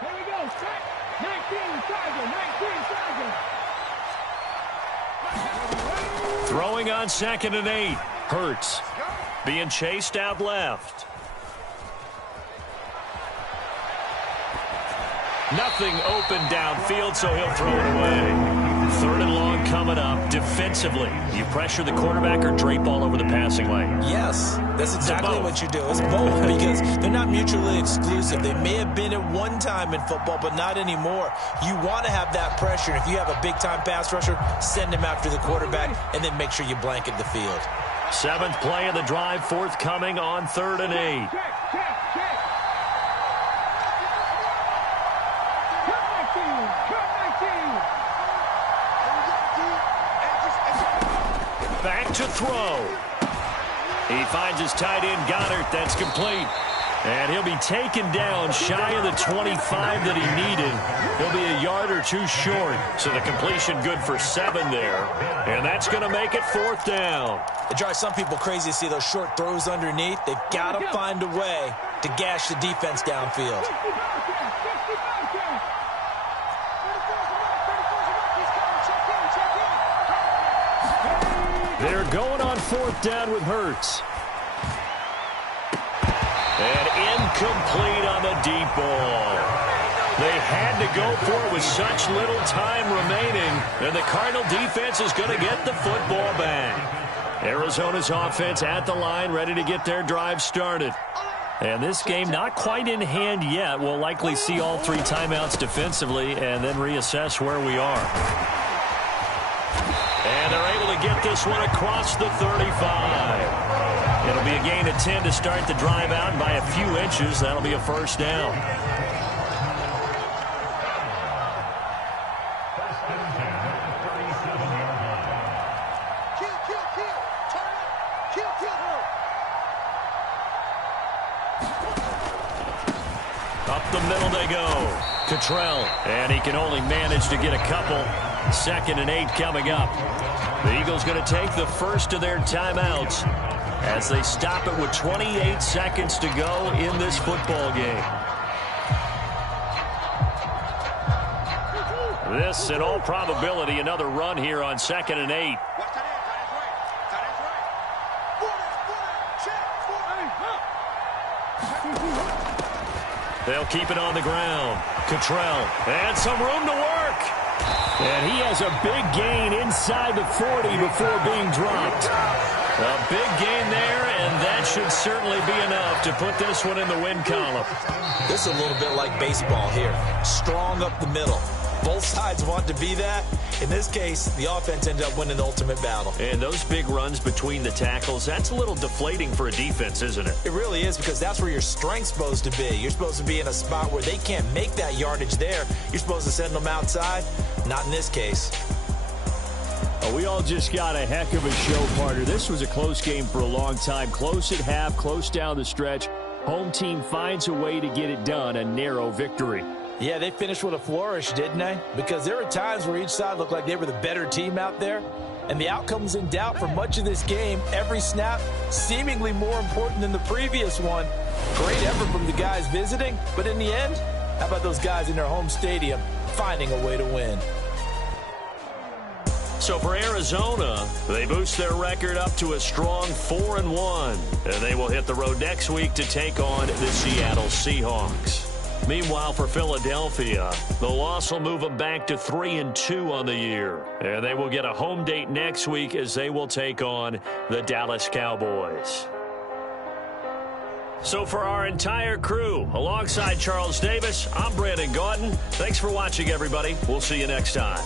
Here we go. 19 Tiger. 19 Tiger. Throwing on 2nd and 8. Hurts. Being chased out left. Nothing open downfield, so he'll throw it away. 3rd and long coming up. Defensively, you pressure the quarterback or drape all over the passing lane? Yes, that's exactly what you do. It's both because they're not mutually exclusive. They may have been at one time in football, but not anymore. You want to have that pressure. If you have a big-time pass rusher, send him after the quarterback, and then make sure you blanket the field. 7th play of the drive, forthcoming on 3rd and 8. back to throw. He finds his tight end, Goddard. That's complete. And he'll be taken down shy of the 25 that he needed. He'll be a yard or two short. So the completion good for 7 there. And that's going to make it 4th down. It drives some people crazy to see those short throws underneath. They've got to find a way to gash the defense downfield. They're going on 4th down with Hurts. And incomplete on the deep ball. They had to go for it with such little time remaining, and the Cardinal defense is going to get the football back. Arizona's offense at the line, ready to get their drive started. And this game not quite in hand yet. We'll likely see all 3 timeouts defensively and then reassess where we are. And they're able to get this one across the 35. It'll be a gain of 10 to start the drive out, and by a few inches, that'll be a 1st down. Up the middle they go. Cottrell, and he can only manage to get a couple. 2nd and 8 coming up. The Eagles going to take the first of their timeouts as they stop it with 28 seconds to go in this football game. This, in all probability, another run here on 2nd and 8. They'll keep it on the ground. Cottrell, and some room to work. And he has a big gain inside the 40 before being dropped. A big gain there, and that should certainly be enough to put this one in the win column. This is a little bit like baseball here. Strong up the middle. Both sides want to be that. In this case, the offense ended up winning the ultimate battle. And those big runs between the tackles, that's a little deflating for a defense, isn't it? It really is, because that's where your strength's supposed to be. You're supposed to be in a spot where they can't make that yardage there. You're supposed to send them outside. Not in this case. Oh, we all just got a heck of a show, partner. This was a close game for a long time. Close at half, close down the stretch. Home team finds a way to get it done, a narrow victory. Yeah, they finished with a flourish, didn't they? Because there were times where each side looked like they were the better team out there. And the outcome's in doubt for much of this game. Every snap seemingly more important than the previous one. Great effort from the guys visiting. But in the end, how about those guys in their home stadium finding a way to win? So for Arizona, they boost their record up to a strong 4-1. And they will hit the road next week to take on the Seattle Seahawks. Meanwhile, for Philadelphia, the loss will move them back to 3-2 on the year. And they will get a home date next week as they will take on the Dallas Cowboys. So for our entire crew, alongside Charles Davis, I'm Brandon Gaudin. Thanks for watching, everybody. We'll see you next time.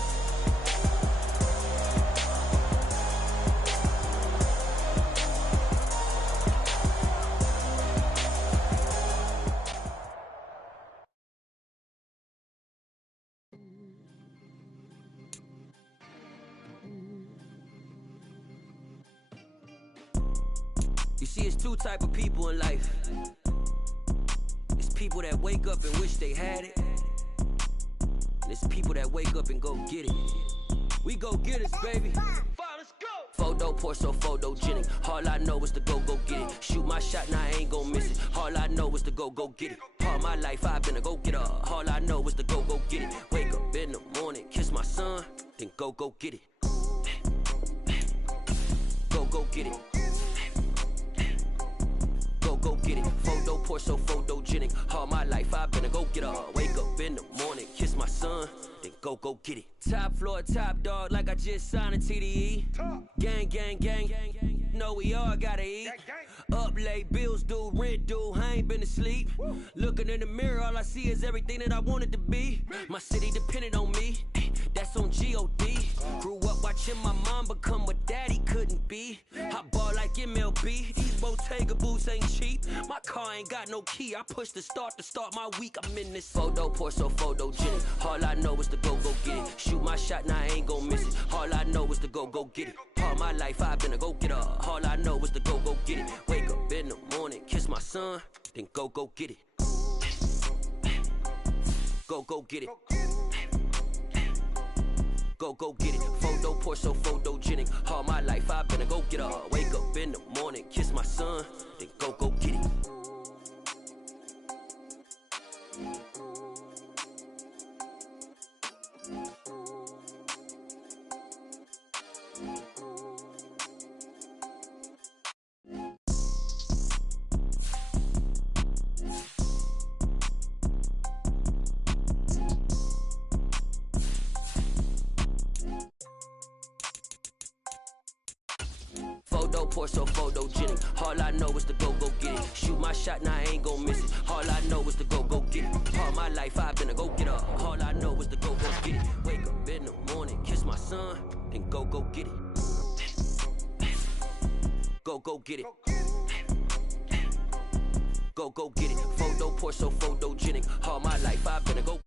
You see, it's 2 type of people in life. It's people that wake up and wish they had it. And it's people that wake up and go get it. We go get it, baby. Let's go. Photo poor, so photogenic. All I know is to go get it. Shoot my shot, now I ain't gon' miss it. All I know is to go get it. All my life I've been a go-getter. All I know is to go get it. Wake up in the morning, kiss my son, then go get it. Go get it. Go get it. Photo poor, so photogenic. All my life I've been a go-getter. Wake up in the morning, kiss my son, then go get it. Top floor, top dog, like I just signed a TDE. Gang, gang, gang, gang, gang. Know we all gotta eat. Up late, bills due, rent due, I ain't been asleep. Looking in the mirror, all I see is everything that I wanted to be. My city depended on me. that's on G.O.D. Grew up watching my mom become what daddy couldn't be. I ball like MLB, these Bottega boots ain't cheap. My car ain't got no key, I push the start to start my week. I'm in this photo, pour so photogenic. All I know is to go get it. Shoot my shot, now I ain't gon' miss it. All I know is to go get it. All my life I've been a go-getter. All I know is to go get it. Wake up in the morning, kiss my son, then go get it. Go get it. Go get it. Photo, pour so photogenic. All my life I've been a go-getter. Wake up in the morning, kiss my son, then go get it. Photo, pour so photogenic. All I know is to go get it. Shoot my shot, now I ain't gon' miss it. All I know is to go get it. All my life I've been a go-getter. All I know is to go get it. Wake up in the morning, kiss my son, then go get it. Go get it. Go get it. Photo, pour so photogenic. All my life I've been a go.